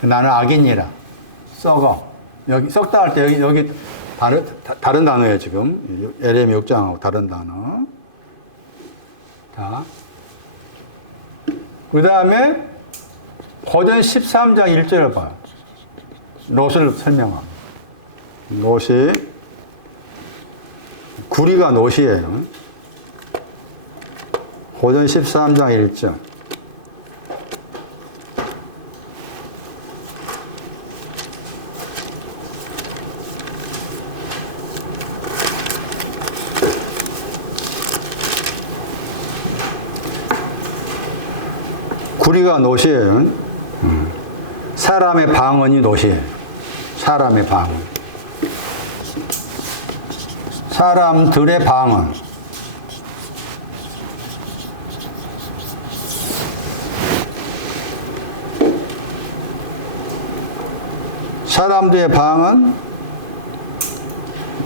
나는 악인이라. 썩어. 여기 썩다 할 때 여기 다른 단어예요, 지금. 에레미야 6장하고 다른 단어. 자. 그 다음에 고전 13장 1절을 봐요. 놋을 설명합니다. 놋이, 구리가 놋이에요. 고전 13장 1절. 구리가 놋이에요. 사람의 방언이 놋이에요. 사람의 방언. 사람들의 방언. 사람들의 방언.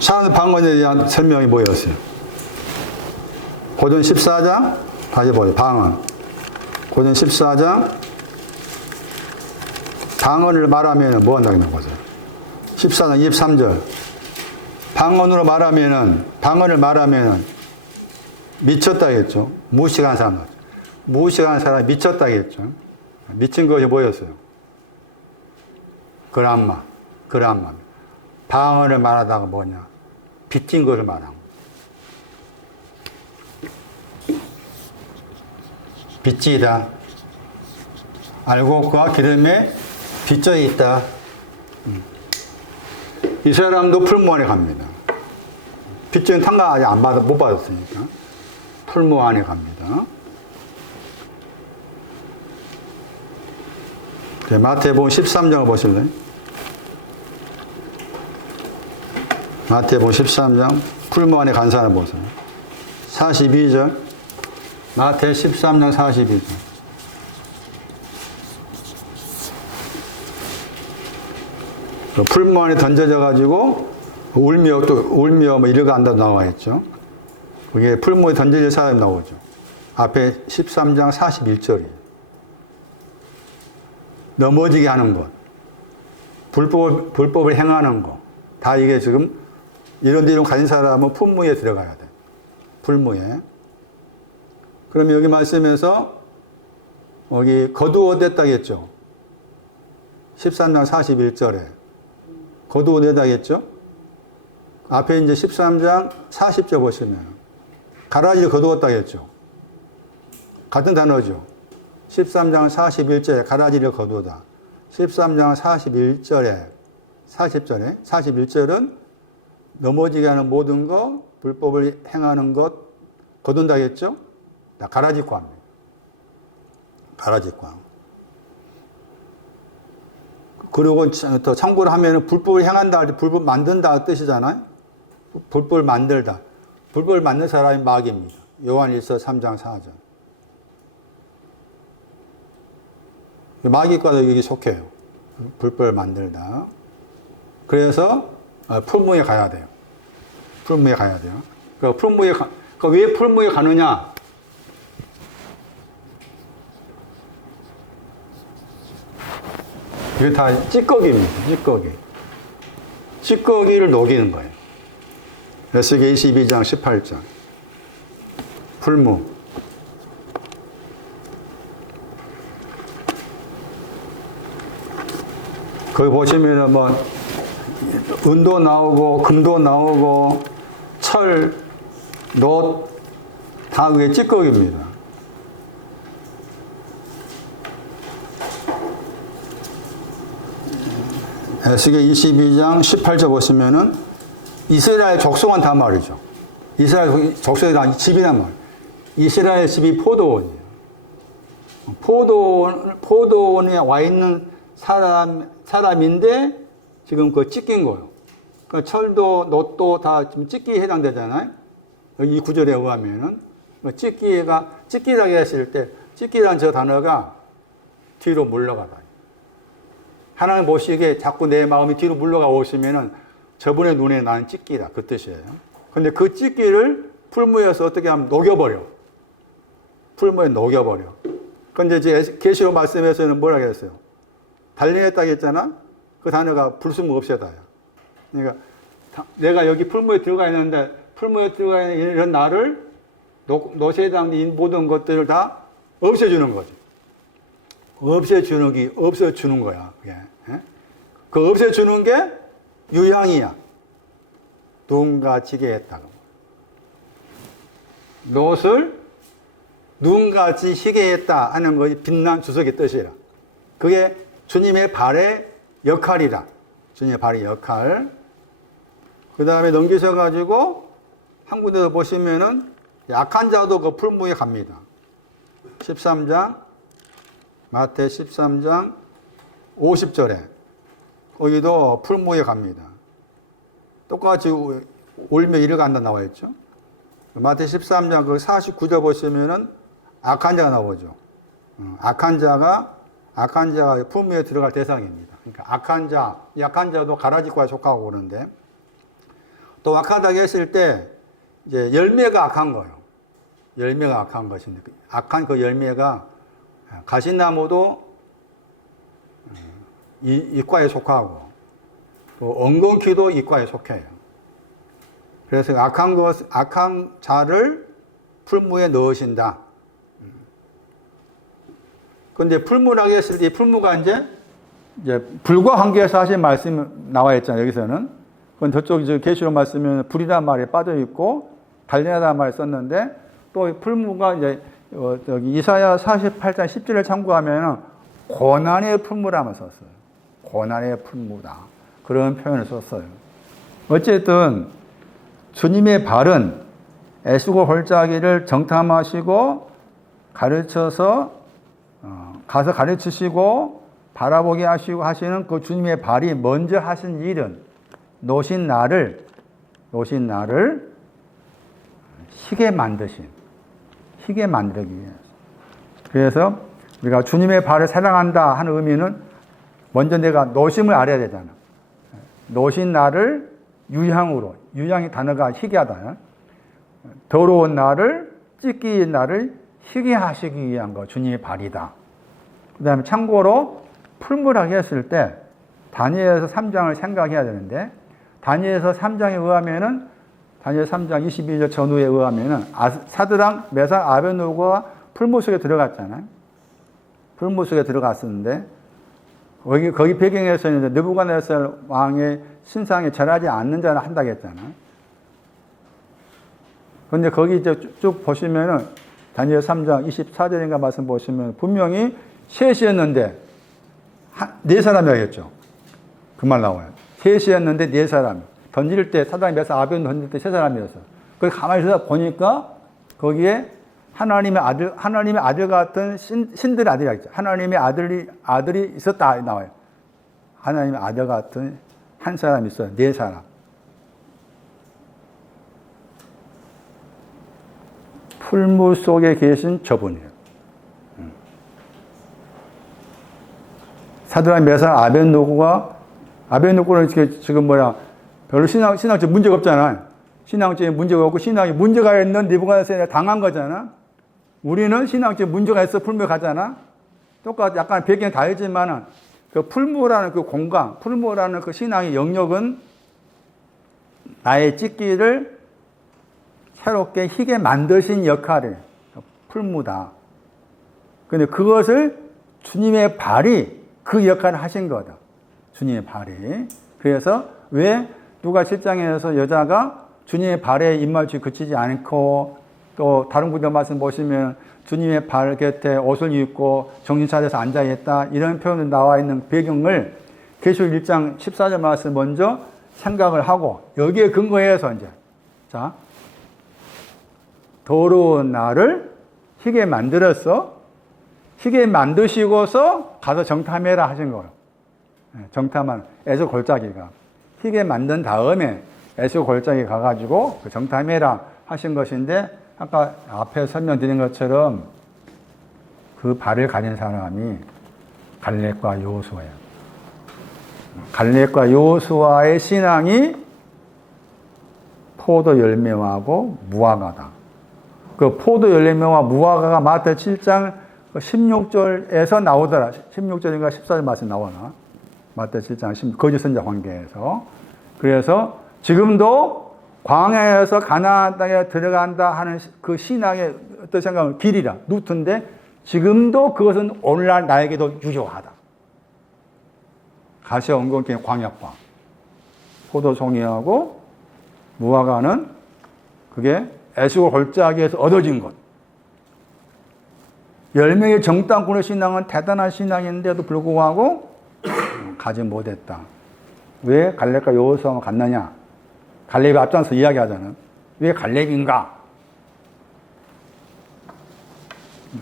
사람의 방언에 대한 설명이 뭐였어요? 고전 14장 다시 보죠. 방언. 고전 14장 방언을 말하면 뭐 한다는 거죠? 14장 23절. 방언을 말하면은 미쳤다겠죠. 무식한 사람. 무식한 사람이 미쳤다겠죠. 미친 것이 뭐였어요? 그람마. 방언을 말하다가 뭐냐? 빚진 것을 말하는 거예요. 빚지다. 알고 그와 기름에 빚져 있다. 이 사람도 풀무 안에 갑니다. 빚진 탕가 아직 못 받았으니까 풀무 안에 갑니다. 네, 마태복음 13장을 보실래요? 마태복음 13장 풀무 안에 간 사람 보세요. 42절. 마태 13장 42절. 풀무 안에 던져져 가지고 울며 뭐 이러간다 나와 있죠. 그게 풀무에 던져질 사람이 나오죠. 앞에 13장 41절이에요. 넘어지게 하는 것, 불법을 행하는 것, 다 이게 지금 이런 데 가진 사람은 풀무에 들어가야 돼. 풀무에. 그러면 여기 말씀에서 여기 거두어댔다겠죠. 13장 41절에 거두어댔다겠죠. 앞에 이제 13장 40절 보시면 가라지를 거두었다겠죠. 같은 단어죠. 13장 41절에 가라지를 거두다. 13장 41절에 41절은 넘어지게 하는 모든 것, 불법을 행하는 것 거둔다겠죠? 가라지과입니다. 가라지과. 그리고 더 참고로 하면은 불법을 행한다, 불법 만든다 뜻이잖아요? 불법을 만들다. 불법을 만든 사람이 마귀입니다. 요한일서 3장 4절. 마귀과도 여기 속해요. 불법을 만들다. 그래서 풀무에 가야 돼요. 풀무에 가야 돼요. 왜 풀무에 가느냐? 이게 다 찌꺼기입니다. 찌꺼기. 찌꺼기를 녹이는 거예요. 에스겔 22장 18절. 풀무. 거기 보시면은 뭐 은도 나오고 금도 나오고 철, 놋 다 그게 찌꺼기입니다. 에스겔 22장 18절 보시면은 이스라엘 족속은 다 말이죠. 이스라엘 족속이 다 집이란 말. 이스라엘 집이 포도원이에요. 포도원에 와 있는 사람인데 지금 그거 찢긴 거예요. 그러니까 철도, 놋도 다 지금 찢기에 해당되잖아요. 이 구절에 의하면은 찢기라고 했을 때 찢기라는 저 단어가 뒤로 물러가다. 하나님 보시기에 자꾸 내 마음이 뒤로 물러가 오시면은 저분의 눈에 나는 찢기다 그 뜻이에요. 근데 그 찢기를 풀무에서 어떻게 하면 녹여버려. 풀무에 녹여버려. 근데 이제 계시록 말씀에서는 뭐라 그랬어요? 단련했다고 했잖아? 그 단어가 불순물 없애다야. 그러니까 내가 여기 풀무에 들어가 있는데 풀무에 들어가 있는 이런 나를 놋에 담긴 모든 것들을 다 없애주는 거지. 없애주는 거야. 그게. 그 없애주는 게 유향이야. 누군가 지게 했다고. 놋을 누군가지 희게 했다 하는 것이 빛난 주석의 뜻이라. 그게 주님의 발의 역할이라. 주님의 발의 역할. 그 다음에 넘기셔가지고 한 군데 더 보시면은 약한 자도 그 풀무에 갑니다. 13장, 마태 13장 50절에 거기도 풀무에 갑니다. 똑같이 울며 이르간다 나와 있죠. 마태 13장 그 49절 보시면은 악한 자가 나오죠. 악한 자가 풀무에 들어갈 대상입니다. 그러니까 약한 자도 가라지과에 속하고 오는데 또 악하다고 했을 때 이제 열매가 악한 거예요. 열매가 악한 것인데 악한 그 열매가 가시나무도 이과에 속하고 또 엉겅퀴도 이과에 속해요. 그래서 악한 자를 풀무에 넣으신다. 근데 풀무라고 했을 때 풀무가 이제 불과 관계에서 하신 말씀 나와 있잖아요. 여기서는. 그건 저쪽 계시록 말씀은 불이라는 말에 빠져 있고 단련하다는 말을 썼는데 또 풀무가 이제 여기 이사야 48장 10절을 참고하면 고난의 풀무라면 썼어요. 고난의 풀무다. 그런 표현을 썼어요. 어쨌든 주님의 발은 애쓰고 골짜기를 정탐하시고 가르쳐서 가서 가르치시고 바라보게 하시고 하시는 그 주님의 발이 먼저 하신 일은 노신 나를 희게 만들기 위해서. 그래서 우리가 주님의 발을 사랑한다 하는 의미는 먼저 내가 노심을 알아야 되잖아. 노신 나를 유향이 단어가 희게하다. 더러운 나를, 찢기 나를 희게 하시기 위한 거, 주님의 발이다. 그 다음에 참고로 풀무라고 했을 때 다니엘서 3장을 생각해야 되는데, 다니엘서 3장에 의하면은, 다니엘 3장 22절 전후에 의하면은 사드랑, 메삭, 아벳노고가 풀무 속에 들어갔잖아요. 풀무 속에 들어갔었는데, 거기 배경에서는 느부갓네살 왕의 신상에 절하지 않는 자는 한다고 했잖아. 그런데 거기 이제 쭉 보시면은 다니엘 3장 24절인가 말씀 보시면 분명히 셋이었는데 네 사람이었죠. 그 말 나와요. 셋이었는데 네 사람. 던질 때 사단이 메삭 아벳노고 던질 때 세 사람이었어. 그래서 가만히 있어서 보니까 거기에 하나님의 아들 같은 신들의 아들이라 했죠. 하나님의 아들이 있었다 나와요. 하나님의 아들 같은 한 사람이 있어요. 네 사람. 풀무 속에 계신 저분이에요. 사드락, 메삭, 아벳노고는 지금 별로 신앙적 문제가 없잖아요. 신앙적인 문제가 없고 신앙에 문제가 있는 느부갓네살에 당한 거잖아. 우리는 신앙적인 문제가 있어 풀무에 가잖아. 똑같이 약간 배경이 다르지만은 그 풀무라는 그 공간, 풀무라는 그 신앙의 영역은 나의 찢기를 새롭게 희게 만드신 역할이 풀무다. 근데 그것을 주님의 발이 그 역할을 하신 거다. 주님의 발이. 그래서 왜 누가 7장에서 여자가 주님의 발에 입맞추 그치지 않고, 또 다른 구절 말씀 보시면 주님의 발 곁에 옷을 입고 정신 차려서 앉아있다, 이런 표현이 나와 있는 배경을 계시록 1장 14절 말씀 먼저 생각을 하고, 여기에 근거해서 이제 자, 더러운 나를 희게 만드시고서 가서 정탐해라 하신 거예요. 정탐한 에서 골짜기가 희게 만든 다음에 에서 골짜기 가가지고 그 정탐해라 하신 것인데, 아까 앞에 설명드린 것처럼 그 발을 가진 사람이 갈렙과 여호수아예요. 갈렙과 여호수아의 신앙이 포도 열매하고 무화과다. 그 포도 열매와 무화과가 마태 7장 16절에서 나오더라. 16절인가 14절 말씀 나오나? 마태 7장 10, 거짓 선자 관계에서. 그래서 지금도 광야에서 가나안 땅에 들어간다 하는 그 신앙의 어떤 생각은 길이라, 루트인데, 지금도 그것은 오늘날 나에게도 유효하다. 가시와 엉겅퀴 광야과, 포도송이하고 무화과는 그게 에스골 골짜기에서 얻어진 것. 10명의 정탐꾼의 신앙은 대단한 신앙인데도 불구하고 가지 못했다. 왜 갈렙과 여호수아만 갔느냐? 갈렙이 앞장서 이야기하잖아. 왜 갈렙인가?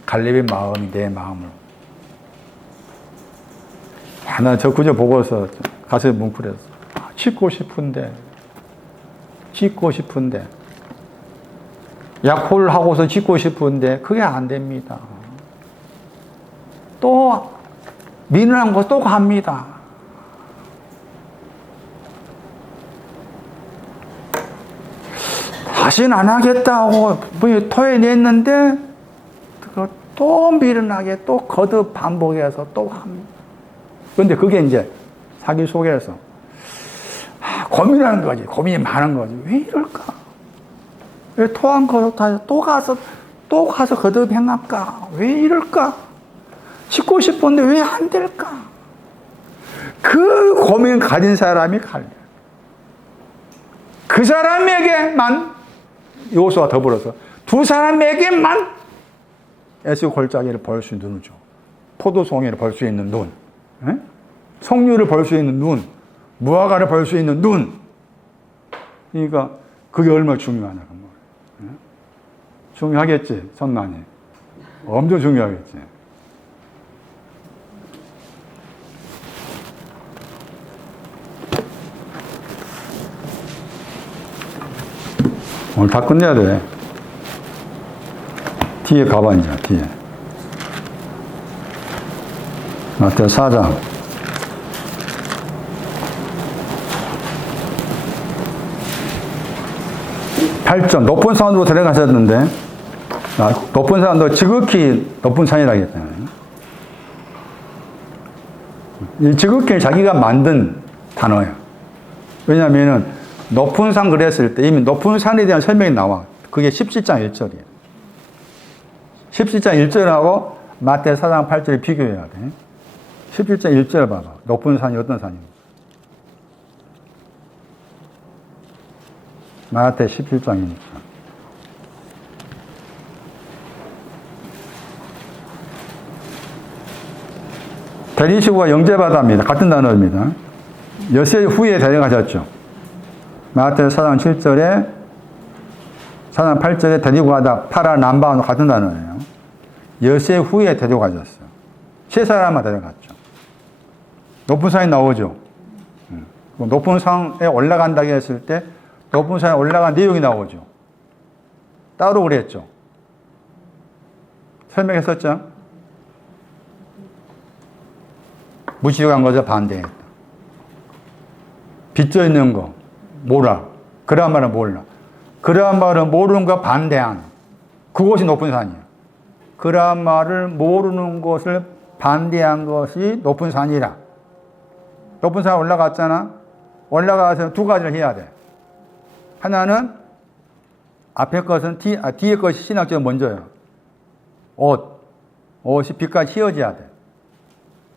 갈렙의 마음이 내 마음을. 나 저 구절 보고서 가슴이 뭉클했어. 짓고 싶은데. 약혼을 하고서 짓고 싶은데 그게 안 됩니다. 또 미련한 거 또 갑니다. 다시는 안 하겠다고 토해냈는데 또 미련하게 또 거듭 반복해서 또 합니다. 그런데 그게 이제 사기 속에서 고민하는 거지. 고민이 많은 거지. 왜 이럴까? 왜 토한 거 또 가서 거듭 행할까? 왜 이럴까? 짓고 싶은데 왜 안 될까? 그 고민 가진 사람이 갈려. 그 사람에게만, 여호수아와 더불어서 두 사람에게만 에스겔 골짜기를 볼 수 있는 눈을 줘. 포도송이를 볼 수 있는 눈, 석류를 볼 수 있는 눈, 무화과를 볼 수 있는 눈. 그러니까 그게 얼마나 중요하냐 그 말이에요. 중요하겠지, 천만이. 엄청 중요하겠지. 오늘 다 끝내야 돼. 뒤에 가봐, 이제, 뒤에. 마태오 4장. 8점. 높은 산으로 데려가셨는데, 높은 산도 지극히 높은 산이라고 했잖아요. 이 지극히는 자기가 만든 단어예요. 왜냐하면 높은 산 그랬을 때 이미 높은 산에 대한 설명이 나와. 그게 17장 1절이에요. 17장 1절하고 마태 4장 8절을 비교해야 돼. 17장 1절 봐봐. 높은 산이 어떤 산입니까? 마태 17장이니까. 대리시구가 영제바다입니다. 같은 단어입니다. 엿새 후에 데려가셨죠. 마태 4장 7절에 4장 8절에 데리고 가다 파라 남바와 같은 단어예요. 엿새 후에 데려가셨어요. 세 사람만 데려갔죠. 높은 산이 나오죠. 높은 산에 올라간다고 했을 때 높은 산에 올라간 내용이 나오죠. 따로 그랬죠. 설명했었죠. 무식한 것을 반대했다. 빚져 있는 거 몰라. 그러한 말은 몰라. 그러한 말은 모르는 거 반대한 그것이 높은 산이야. 그러한 말을 모르는 것을 반대한 것이 높은 산이라. 높은 산 올라갔잖아. 올라가서 두 가지를 해야 돼. 하나는 앞에 것은 뒤에 것이 신학적으로 먼저요. 옷이 빛까지 휘어져야 돼.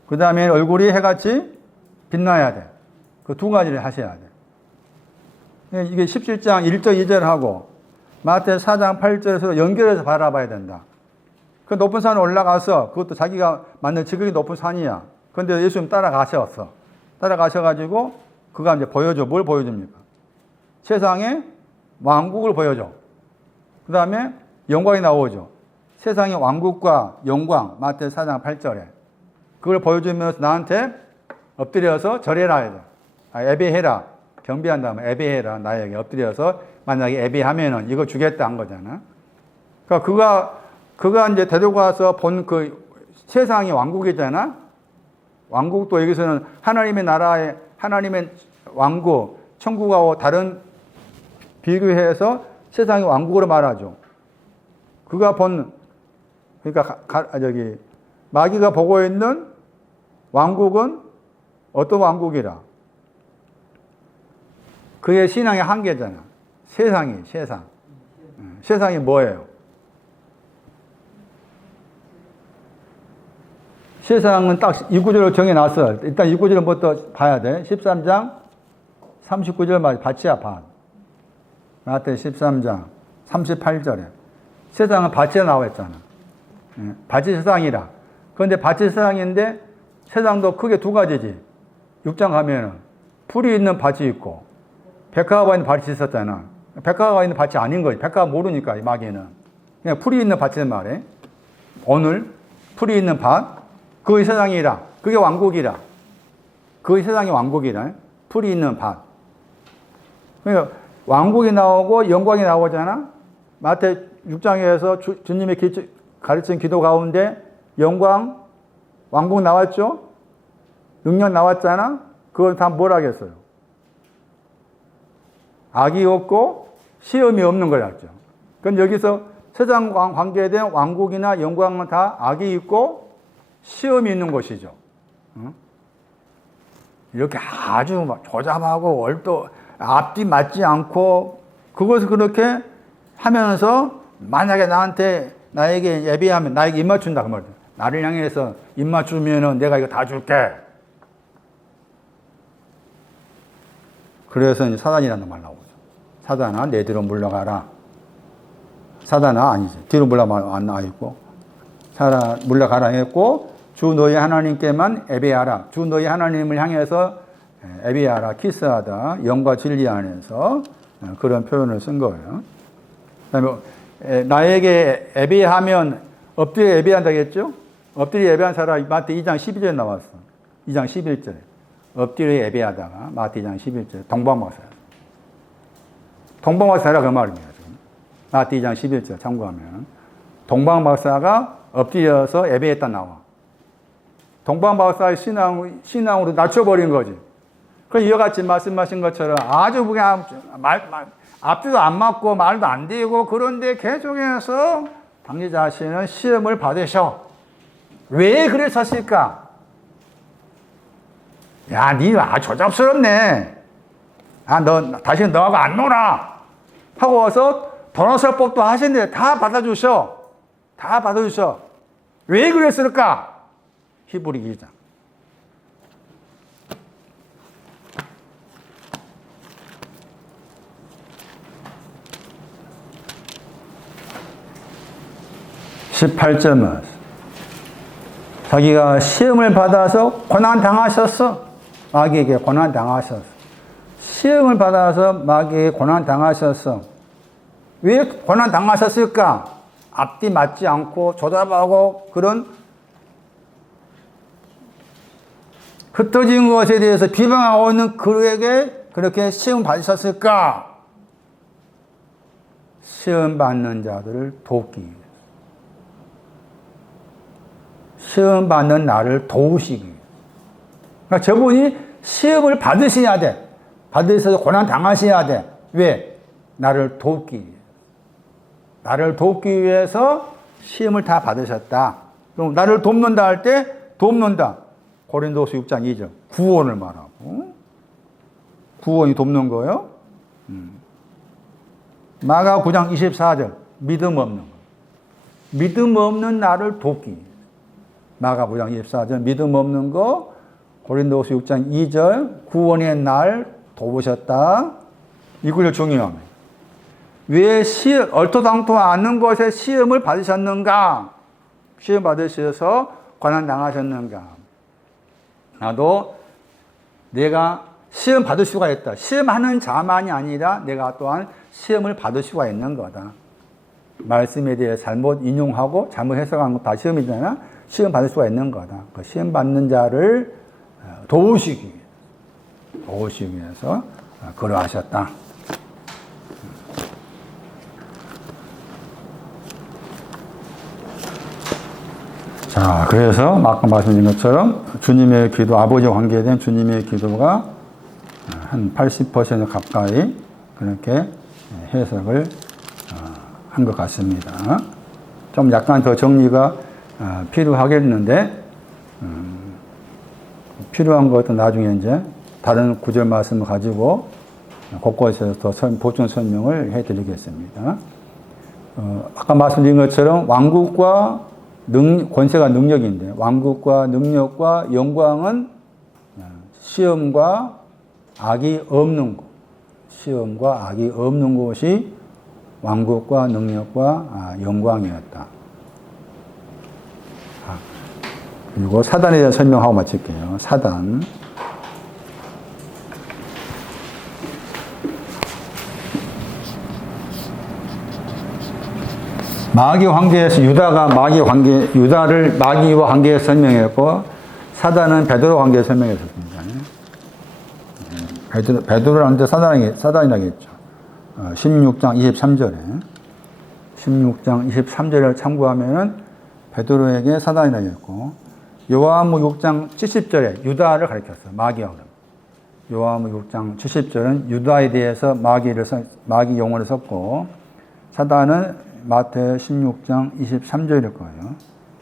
그 다음에 얼굴이 해같이 빛나야 돼. 그 두 가지를 하셔야 돼. 이게 17장 1절 2절하고 마태 4장 8절에서 연결해서 바라봐야 된다. 그 높은 산에 올라가서 그것도 자기가 만든 지극히 높은 산이야. 그런데 예수님 따라가셨어. 따라가셔가지고 그가 이제 보여줘. 뭘 보여줍니까? 세상의 왕국을 보여줘. 그 다음에 영광이 나오죠. 세상의 왕국과 영광, 마태 4장 8절에. 그걸 보여주면서 나한테 엎드려서 절해라 해야 돼. 예배해라. 경배한 다음에 예배해라. 나에게 엎드려서 만약에 예배하면은 이거 주겠다 한 거잖아. 그러니까 그가 이제 데려가서 본 그 세상의 왕국이잖아. 왕국도 여기서는 하나님의 나라의 하나님의 왕국, 천국하고 다른 비교해서 세상의 왕국으로 말하죠. 그가 본 그러니까 마귀가 보고 있는 왕국은 어떤 왕국이라? 그의 신앙의 한계잖아. 세상. 세상이 뭐예요? 세상은 딱 이 구절로 정해놨어. 일단 이 구절은 부터 봐야 돼. 13장 39절 밭이야, 밭. 마태 13장 38절에. 세상은 밭에 나와 있잖아. 밭이 세상이라. 그런데 밭이 세상인데 세상도 크게 두 가지지. 6장 가면은 풀이 있는 밭이 있고 백화가 있는 밭이 있었잖아. 백화가 있는 밭이 아닌 거지. 백화가 모르니까 마귀는. 그냥 풀이 있는 밭이란 말이에요. 오늘 풀이 있는 밭. 그의 세상이라. 그게 왕국이라. 그의 세상이 왕국이라. 풀이 있는 밭. 그러니까 왕국이 나오고 영광이 나오잖아. 마태 6장에서 주님의 가르친 기도 가운데 영광, 왕국 나왔죠? 능력 나왔잖아? 그걸 다 뭘 하겠어요? 악이 없고 시험이 없는 걸 알죠. 그럼 여기서 세상 관계된 왕국이나 영광은 다 악이 있고 시험이 있는 것이죠. 이렇게 아주 막 조잡하고 앞뒤 맞지 않고 그것을 그렇게 하면서 만약에 나에게 예배하면 나에게 입 맞춘다 그 말이야. 나를 향해서 입 맞추면은 내가 이거 다 줄게. 그래서 이제 사단이라는 말 나오죠. 사단아 내 뒤로 물러가라. 사단아 아니지. 뒤로 물러가라 안 나있고 물러가라 했고 주 너희 하나님께만 예배하라. 주 너희 하나님을 향해서 예배하라. 키스하다. 영과 진리 안에서 그런 표현을 쓴 거예요. 그다음에 나에게 예배하면 엎드려 예배한다고 했죠? 엎드려 예배한 사람 마태 2장 12절에 나왔어. 2장 11절에. 엎드려 예배하다가 마태 2장 11절에 동방박사야. 동방박사라 그 말입니다. 지금. 마태 2장 11절 참고하면 동방박사가 엎드려서 예배했다 나와. 동방박사의 신앙으로 낮춰버린 거지. 그래서 이와 같이 말씀하신 것처럼 아주 그냥 앞뒤도 안 맞고 말도 안 되고 그런데 계속해서 당신 자신은 시험을 받으셔. 왜 그랬었을까? 야, 니 조잡스럽네. 다시는 너하고 안 놀아. 하고 와서 도노설법도 하시는데 다 받아주셔. 다 받아주셔. 왜 그랬을까? 히브리 2장. (18절) 자기가 시험을 받아서 고난 당하셨어. 마귀에게 고난 당하셨어. 시험을 받아서 마귀에게 고난 당하셨어. 왜 고난 당하셨을까? 앞뒤 맞지 않고 조잡하고 그런 흩어진 것에 대해서 비방하고 있는 그에게 그렇게 시험 받으셨을까? 시험 받는 자들을 돕기 위해서. 시험 받는 나를 도우시기 위해서. 그러니까 저분이 시험을 받으셔야 돼. 받으셔서 고난 당하셔야 돼. 왜? 나를 돕기 위해서. 나를 돕기 위해서 시험을 다 받으셨다. 그럼 나를 돕는다 할 때 돕는다. 고린도서 6장 2절 구원을 말하고 구원이 돕는 거예요. 마가 9장 24절 믿음 없는 거. 믿음 없는 나를 돕기. 마가 9장 24절 믿음 없는 거. 고린도서 6장 2절 구원의 날 돕으셨다. 이 구절 중요합니다. 왜 얼토당토 않는 것에 시험을 받으셨는가? 시험 받으셔서 고난 당하셨는가? 나도 내가 시험 받을 수가 있다. 시험하는 자만이 아니라 내가 또한 시험을 받을 수가 있는 거다. 말씀에 대해 잘못 인용하고 잘못 해석한 거 다 시험이잖아. 시험 받을 수가 있는 거다. 그 시험 받는 자를 도우시기 위해서 그러하셨다. 자, 그래서 아까 말씀드린 것처럼 주님의 기도, 아버지와 관계된 주님의 기도가 한 80% 가까이 그렇게 해석을 한 것 같습니다. 좀 약간 더 정리가 필요하겠는데, 필요한 것도 나중에 이제 다른 구절 말씀을 가지고 곳곳에서 더 보충 설명을 해 드리겠습니다. 아까 말씀드린 것처럼 왕국과 권세가 능력인데 왕국과 능력과 영광은 시험과 악이 없는 곳, 시험과 악이 없는 곳이 왕국과 능력과 영광이었다. 그리고 사단에 대한 설명하고 마칠게요. 사단. 마귀 관계에서 유다를 마귀와 관계에서 설명했고, 사단은 베드로 관계에서 설명했습니다. 베드로를 한테 사단이라고 했죠. 16장 23절에. 16장 23절을 참고하면은 베드로에게 사단이라고 했고, 요한복음 6장 70절에 유다를 가리켰어요. 마귀와 그럼. 요한복음 6장 70절은 유다에 대해서 마귀 용어를 썼고, 사단은 마태 16장 23절일 거예요.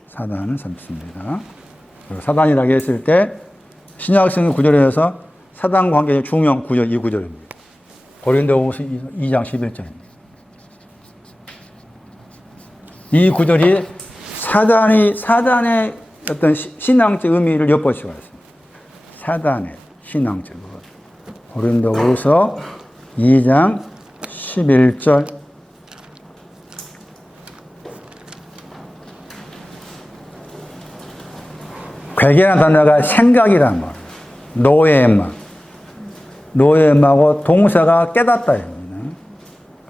사단은 삼습니다. 사단이라고 했을 때 신약성의 구절에서 사단 관계의 중요한 구절, 이 구절입니다. 고린도후서 2장 11절입니다. 이 구절이 사단의 어떤 신앙적 의미를 엿볼 수가 있습니다. 사단의 신앙적 의미. 고린도후서 2장 11절. 괴계라는 단어가 생각이란 말이에요. 노예마고 동사가 깨닫다.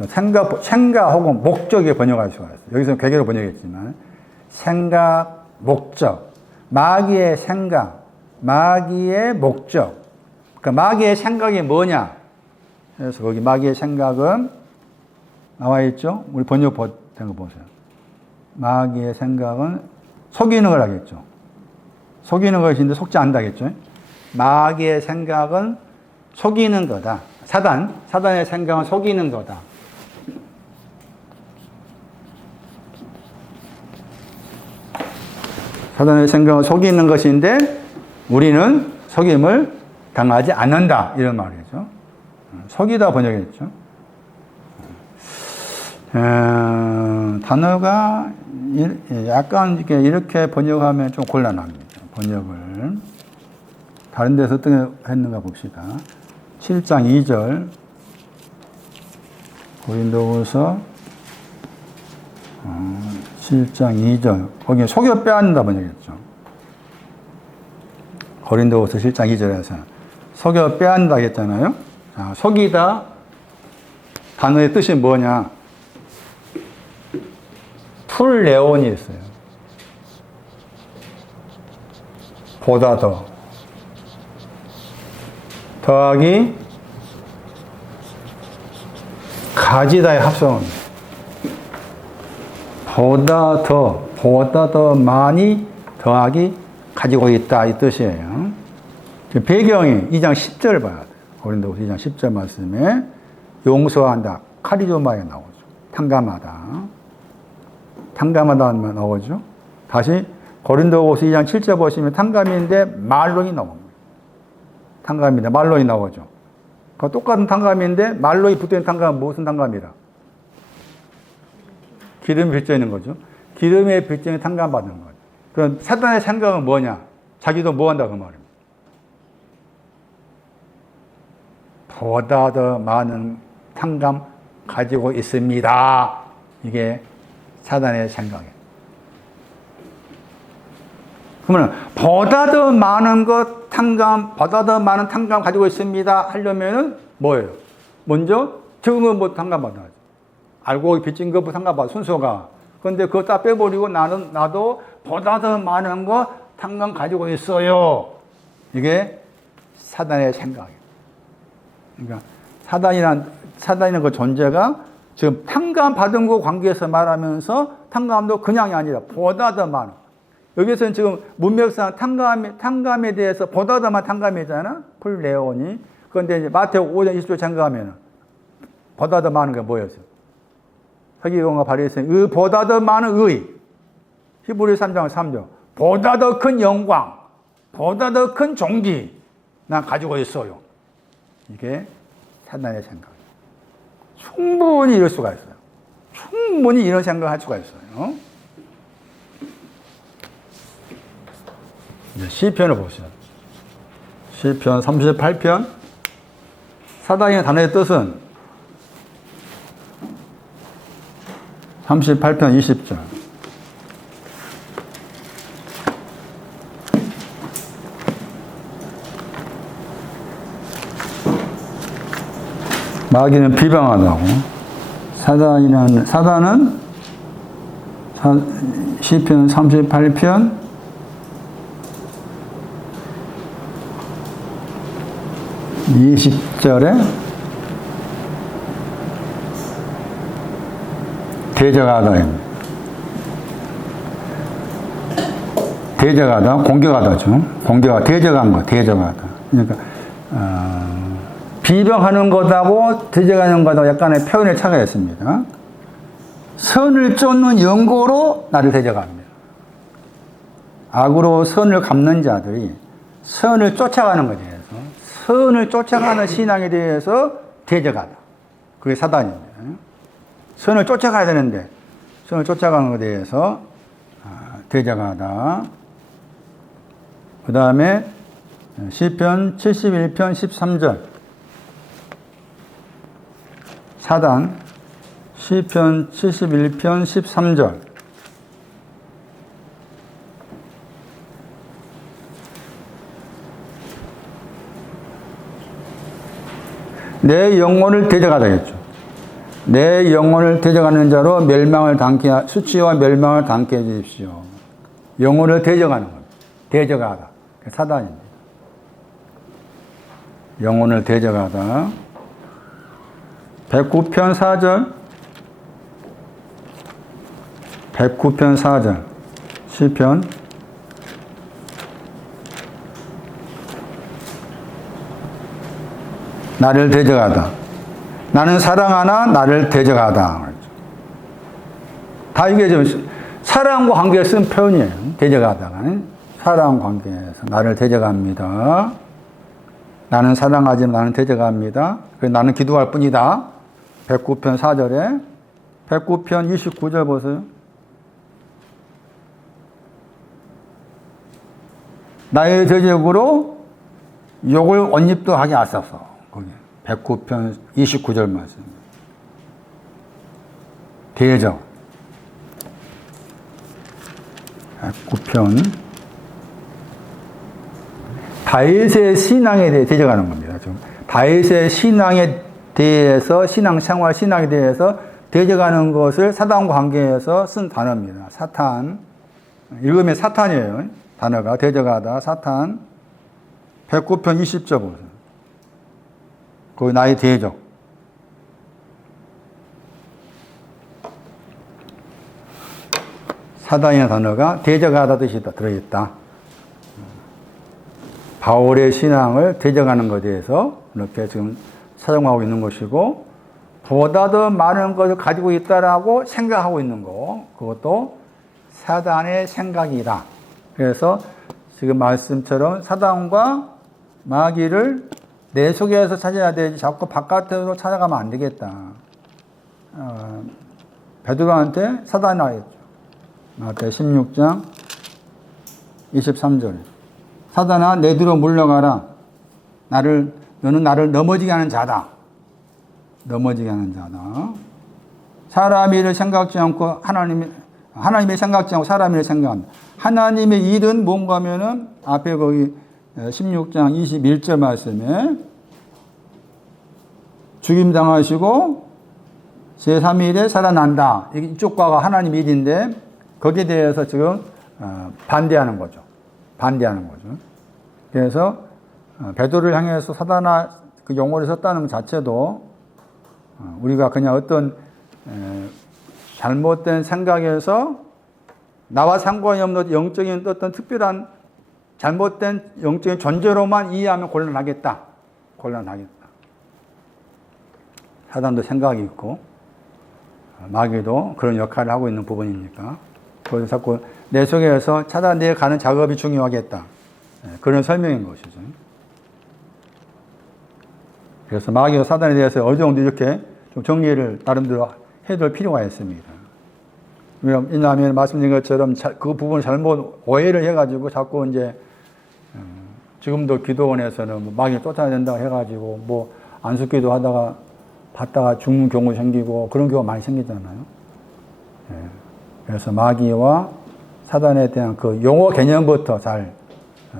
생각 혹은 목적에 번역할 수가 있어요. 여기서 괴계로 번역했지만 생각, 목적, 마귀의 생각, 마귀의 목적. 그러니까 마귀의 생각이 뭐냐? 그래서 거기 마귀의 생각은 나와 있죠? 우리 번역된 거 보세요. 마귀의 생각은 속이는 걸 하겠죠. 속이는 것인데 속지 않다겠죠. 마귀의 생각은 속이는 거다. 사단의 생각은 속이는 거다. 사단의 생각은 속이는 것인데 우리는 속임을 당하지 않는다. 이런 말이죠. 속이다 번역했죠. 단어가 약간 이렇게 번역하면 좀 곤란합니다. 번역을. 다른 데서 어떻게 했는가 봅시다. 7장 2절. 고린도후서 7장 2절. 거기 속여 빼앗는다 번역했죠. 고린도후서 7장 2절에서 속여 빼앗는다 했잖아요. 자, 속이다 단어의 뜻이 뭐냐? 풀레온이 있어요. 보다 더. 더하기 가지다의 합성입니다. 보다 더 많이 더하기 가지고 있다 이 뜻이에요. 배경이 2장 10절 봐야 돼요. 고린도후서 2장 10절 말씀에 용서한다. 카리조마에 나오죠. 탕감하다 나오죠. 다시 고린도후서 2장 7절 보시면 탕감인데 말론이 나옵니다. 탕감인데 말론이 나오죠. 그 똑같은 탕감인데 말론이 붙어있는 탕감은 무슨 탕감이라? 기름이 빚져 있는 거죠. 기름에 빚져 있는 탕감 받는 거죠. 그럼 사단의 생각은 뭐냐? 자기도 뭐 한다 그 말입니다. 보다 더 많은 탕감 가지고 있습니다. 이게 사단의 생각이에요. 그러면 보다 더 많은 보다 더 많은 탕감 가지고 있습니다. 하려면은 뭐예요? 먼저 적은 거 탕감 받아야죠. 알고 빚진 거 탕감 받아 순서가. 그런데 그거 다 빼버리고 나도 보다 더 많은 거 탕감 가지고 있어요. 이게 사단의 생각이에요. 그러니까 사단이라는 그 존재가 지금 탕감 받은 거 관계에서 말하면서 탕감도 그냥이 아니라 보다 더 많은. 여기서는 지금 문맥상 탕감에 대해서 보다 더 많은 탕감이잖아. 풀레온이. 그런데 이제 마태복 5장 20절 참가하면 보다 더 많은 게 뭐였어요? 서기관과 바리새인 보다 더 많은 의. 히브리 3장 3절. 보다 더 큰 영광, 보다 더 큰 종기 난 가지고 있어요. 이게 사단의 생각. 충분히 이럴 수가 있어요. 충분히 이런 생각을 할 수가 있어요. 이제 시편을 보시죠. 시편 38편. 사단의 단어의 뜻은 38편 20절. 마귀는 비방하다고. 사단은 시편 38편 20절에 대적하다입니다. 대적하다, 공격하다죠. 대적한 거, 대적하다. 그러니까 비방하는 것하고 대적하는 것하고 약간의 표현의 차이가 있습니다. 선을 쫓는 연고로 나를 대적합니다. 악으로 선을 갚는 자들이 선을 쫓아가는 것에 대해서, 선을 쫓아가는 신앙에 대해서 대적하다. 그게 사단입니다. 선을 쫓아가야 되는데 선을 쫓아가는 것에 대해서 대적하다. 그 다음에 시편 71편 13절. 사단 시편 71편 13절. 내 영혼을 대적하다 했죠. 내 영혼을 대적하는 자로 수치와 멸망을 당케 해주십시오. 영혼을 대적하는 겁니다. 대적하다. 사단입니다. 영혼을 대적하다. 109편 4절. 109편 4절 시편 나를 대적하다. 나는 사랑하나 나를 대적하다. 다 이게 좀 사랑과 관계에 쓴 표현이에요. 대적하다가 사랑 관계에서 나를 대적합니다. 나는 사랑하지만 나는 대적합니다. 그래서 나는 기도할 뿐이다. 109편 4절에 109편 29절 보세요. 나의 대적으로 욕을 언입도 하게 하소서. 거기 109편 29절 말씀. 대적. 109편 다윗의 신앙에 대해 대적하는 겁니다. 좀 다윗의 신앙에 대해서 신앙생활 신앙에 대해서 대적하는 것을 사탄과 관계해서 쓴 단어입니다. 사탄. 읽으면 사탄이에요. 단어가 대적하다 사탄. 109편 20절 보세요. 거기 나의 대적. 사단이라는 단어가 대적하다 뜻이 들어있다. 바울의 신앙을 대적하는 것에 대해서 이렇게 지금 사용하고 있는 것이고, 보다 더 많은 것을 가지고 있다라고 생각하고 있는 거, 그것도 사단의 생각이다. 그래서 지금 말씀처럼 사단과 마귀를 내 속에서 찾아야 되지 자꾸 바깥으로 찾아가면 안 되겠다. 베드로한테 사단이 나왔죠. 마태 16장 23절. 사단아 내 뒤로 물러가라. 너는 나를 넘어지게 하는 자다. 넘어지게 하는 자다. 사람의 일을 생각지 않고 하나님의 생각지 않고 사람의 일을 생각한다. 하나님의 일은 뭔가 하면은 앞에 거기 16장 21절 말씀에 죽임 당하시고 제3일에 살아난다. 이쪽과가 하나님 일인데 거기에 대해서 지금 반대하는 거죠. 반대하는 거죠. 그래서 베드로를 향해서 사단아 그 용어를 썼다는 것 자체도 우리가 그냥 어떤 잘못된 생각에서 나와 상관이 없는 영적인 어떤 특별한 잘못된 영적인 존재로만 이해하면 곤란하겠다. 곤란하겠다. 사단도 생각이 있고 마귀도 그런 역할을 하고 있는 부분이니까 그래서 자꾸 내 속에서 찾아내 가는 작업이 중요하겠다. 그런 설명인 것이죠. 그래서 마귀와 사단에 대해서 어느 정도 이렇게 좀 정리를 나름대로 해둘 필요가 있습니다. 왜냐하면 말씀드린 것처럼 그 부분을 잘못 오해를 해가지고 자꾸 이제 지금도 기도원에서는 뭐 마귀를 쫓아야 된다고 해가지고 뭐 안숙기도 하다가 받다가 죽는 경우 생기고 그런 경우가 많이 생기잖아요. 그래서 마귀와 사단에 대한 그 용어 개념부터 잘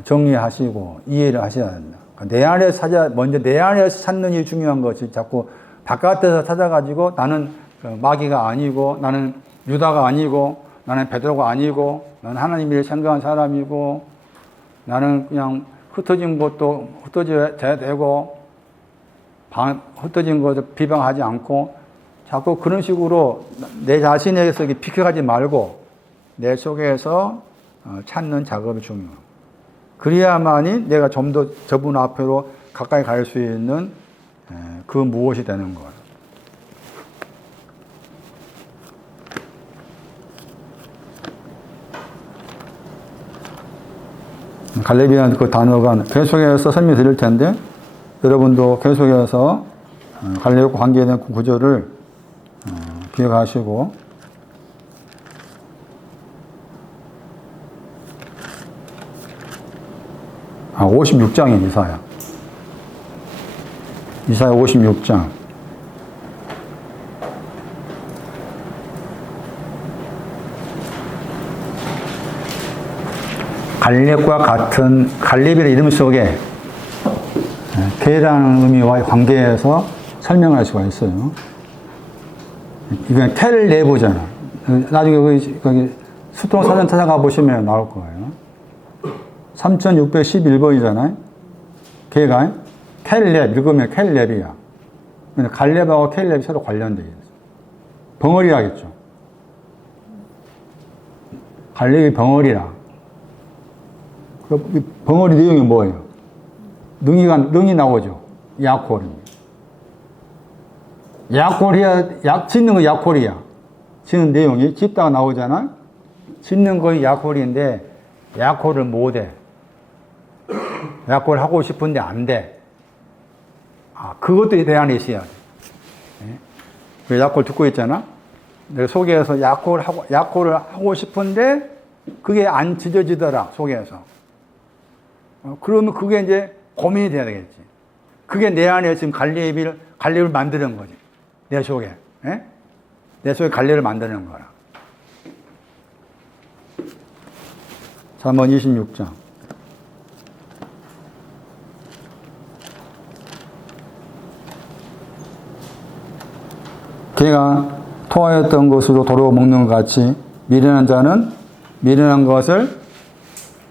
정리하시고 이해를 하셔야 된다. 내 안에서 먼저 내 안에서 찾는 게 중요한 것이 자꾸 바깥에서 찾아가지고 나는 마귀가 아니고 나는 유다가 아니고 나는 베드로가 아니고 나는 하나님을 생각한 사람이고 나는 그냥 흩어진 것도 흩어져야 되고 흩어진 것을 비방하지 않고 자꾸 그런 식으로 내 자신에게서 비켜가지 말고 내 속에서 찾는 작업이 중요해요. 그래야만이 내가 좀 더 저분 앞으로 가까이 갈 수 있는 그 무엇이 되는 거예요. 갈렙이라는 그 단어가 계속해서 설명드릴 텐데 여러분도 계속해서 갈렙과 관계된 그 구절을 기억하시고 56장인 이사야 56장 갈렙과 같은 갈렙이라는 이름 속에 개라는 의미와 관계해서 설명할 수가 있어요. 이건 켈레브잖아. 나중에 거기 수통 사전 찾아가 보시면 나올 거예요. 3611번이잖아요. 걔가 켈렙, 읽으면 켈렙이야. 갈렙하고 켈렙이 서로 관련되어 있어요. 벙어리 하겠죠. 갈렙이 벙어리라. 그 벙어리 내용이 뭐예요? 능이 나오죠. 약홀입니다. 약홀이야, 짓는 거 약홀이야. 짓는 내용이 짓다가 나오잖아. 짓는 거이 약홀인데 약홀을 못해. 약홀 하고 싶은데 안 돼. 그것도 대안이 있어야 돼. 그 약홀 듣고 있잖아. 내가 속에서 약홀을 하고 싶은데 그게 안 지져지더라, 속에서. 그러면 그게 이제 고민이 돼야 되겠지. 그게 내 안에 지금 갈렙을 만드는 거지. 내 속에. 내 속에 갈렙을 만드는 거라. 잠언 26장. 걔가 토하였던 것으로 도로 먹는 것 같이 미련한 자는 미련한 것을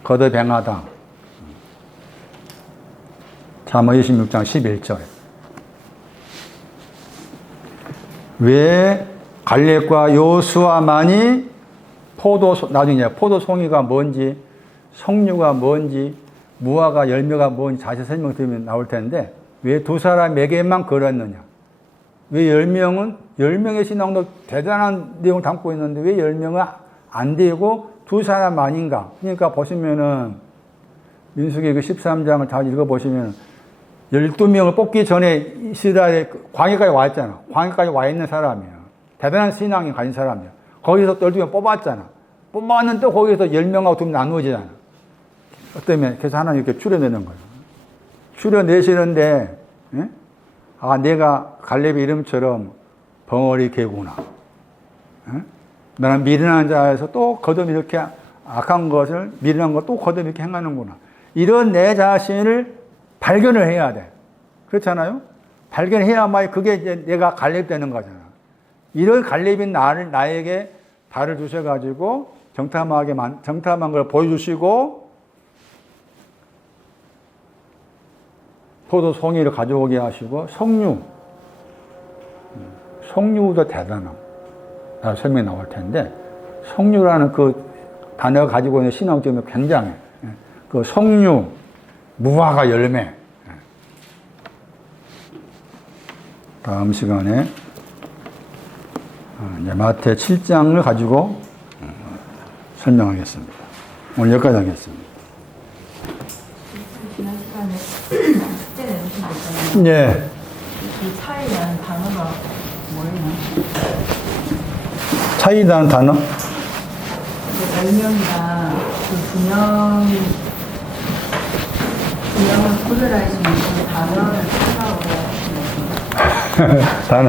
거듭 행하다. 잠언 26장 11절. 왜 갈렙과 여호수아만이 나중에 포도송이가 뭔지, 석류가 뭔지, 무화과 열매가 뭔지 자세히 설명드리면 나올 텐데, 왜 두 사람에게만 걸었느냐? 왜 10명의 신앙도 대단한 내용을 담고 있는데 왜 10명은 안 되고 두 사람만인가? 그러니까 보시면은, 민수기 그 13장을 다 읽어보시면, 12명을 뽑기 전에 이스라엘 광야까지 와 있잖아. 광야까지 와 있는 사람이야. 대단한 신앙이 가진 사람이야. 거기서 12명 뽑았잖아. 뽑았는데 거기서 10명하고 2명 나누어지잖아. 어때면 그래서 하나님 이렇게 추려내는 거예요. 추려내시는데, 내가 갈렙의 이름처럼 벙어리 개구나. 나는 미련한 자에서 또 거듭 이렇게 악한 것을, 미련한 것 또 거듭 이렇게 행하는구나. 이런 내 자신을 발견을 해야 돼. 그렇잖아요? 발견해야만 그게 이제 내가 갈렙 되는 거잖아. 이런 갈렙인 나에게 발을 주셔가지고 정탐한 걸 보여주시고 포도 송이를 가져오게 하시고 석류도 대단함. 설명이 나올 텐데 석류라는 그 단어가 가지고 있는 신앙점이 굉장해. 그 석류, 무화과 열매. 다음 시간에 이제 마태 7장을 가지고 설명하겠습니다. 오늘 여기까지 하겠습니다. 지난 시간에 숙제 내주신 거 있잖아요. 예. 그 차이라는 단어가 뭐예요? 차이라는 단어? 그 10명이랑 그 2명을 구별할 수 있는 그 단어를 찾아오고 단어.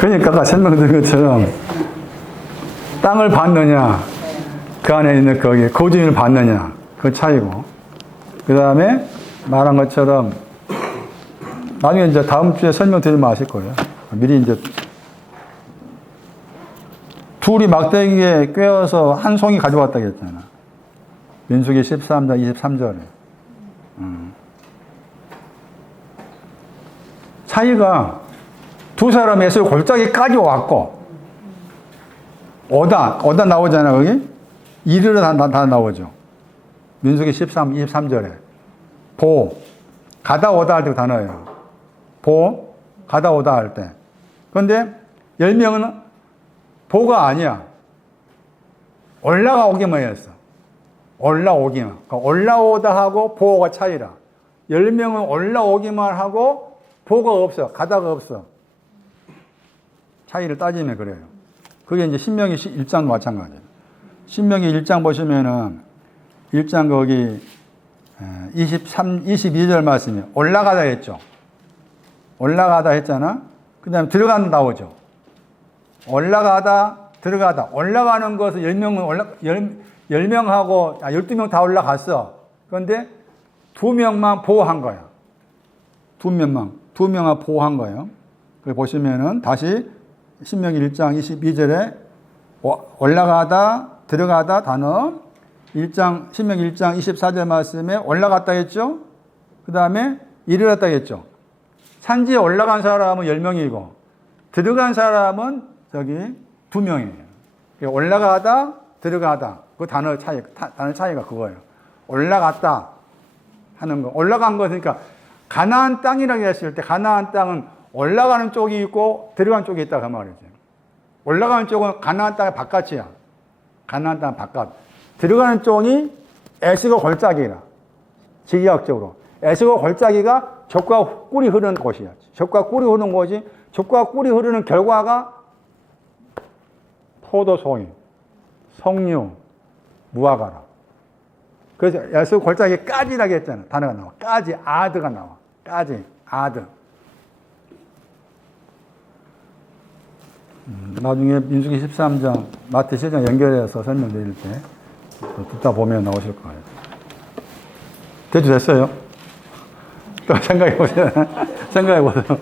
그러니까 아까 설명드린 것처럼 땅을 받느냐, 그 안에 있는 거기 고주인을 받느냐, 그 차이고. 그 다음에 말한 것처럼 나중에 이제 다음 주에 설명드리면 아실 거예요. 미리 이제 둘이 막대기에 꿰어서 한 송이 가져왔다 그랬잖아. 민수기 13장 23절에. 차이가 두 사람의 에서 골짜기까지 왔고, 오다 나오잖아, 거기? 이르러 다 나오죠. 민수기 23절에. 가다 오다 할 때 단어예요. 가다 오다 할 때. 그런데 10명은 보가 아니야. 올라오기만 했어. 올라오기만. 그러니까 올라오다 하고 보가 차이라. 10명은 올라오기만 하고 보가 없어. 가다가 없어. 차이를 따지면 그래요. 그게 이제 신명기 1장 마찬가지예요. 신명기 1장 보시면은 1장 거기 22절 말씀이 올라가다 했죠. 올라가다 했잖아. 그 다음에 들어간다 나오죠. 올라가다, 들어가다. 올라가는 것은 10명하고, 12명 다 올라갔어. 그런데 2명만 보호한 거야. 2명만 보호한 거예요. 그걸 보시면은 다시 신명기 1장 22절에 올라가다, 들어가다 단어. 신명기 1장 24절 말씀에 올라갔다 했죠. 그 다음에 이르렀다 했죠. 산지에 올라간 사람은 10명이고, 들어간 사람은 2명이에요. 올라가다, 들어가다. 그 단어 차이가 그거예요. 올라갔다 하는 거. 올라간 거, 그러니까 가나안 땅이라고 했을 때 가나안 땅은 올라가는 쪽이 있고 들어가는 쪽이 있다 그 말이죠. 올라가는 쪽은 가나안 땅의 바깥이야. 가나안 땅 바깥. 들어가는 쪽이 에스고 골짜기라. 지리학적으로. 에스고 골짜기가 젖과 꿀이 흐르는 곳이야. 젖과 꿀이 흐르는 곳이, 젖과 꿀이 흐르는 결과가 포도송이, 석류, 무화과라. 그래서 에스고 골짜기까지라고 했잖아. 단어가 나와. 까지, 아드가 나와. 까지, 아드. 나중에 민수기 13장, 마태 7장 연결해서 설명드릴 때 듣다 보면 나오실 거예요. 대주 됐어요? 또 생각해보세요. 생각해보세요.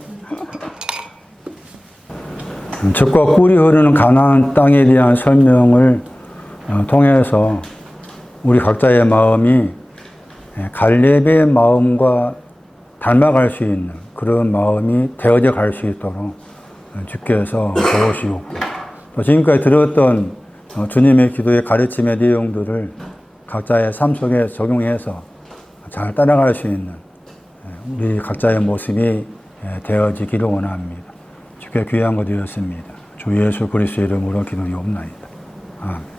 젖과 꿀이 흐르는 가나안 땅에 대한 설명을 통해서 우리 각자의 마음이 갈렙의 마음과 닮아갈 수 있는 그런 마음이 되어져 갈 수 있도록 주께서 도우시옵고, 또 지금까지 들었던 주님의 기도의 가르침의 내용들을 각자의 삶 속에 적용해서 잘 따라갈 수 있는 우리 각자의 모습이 되어지기를 원합니다. 주께 귀한 것 되었습니다. 주 예수 그리스도의 이름으로 기도하옵나이다. 아멘.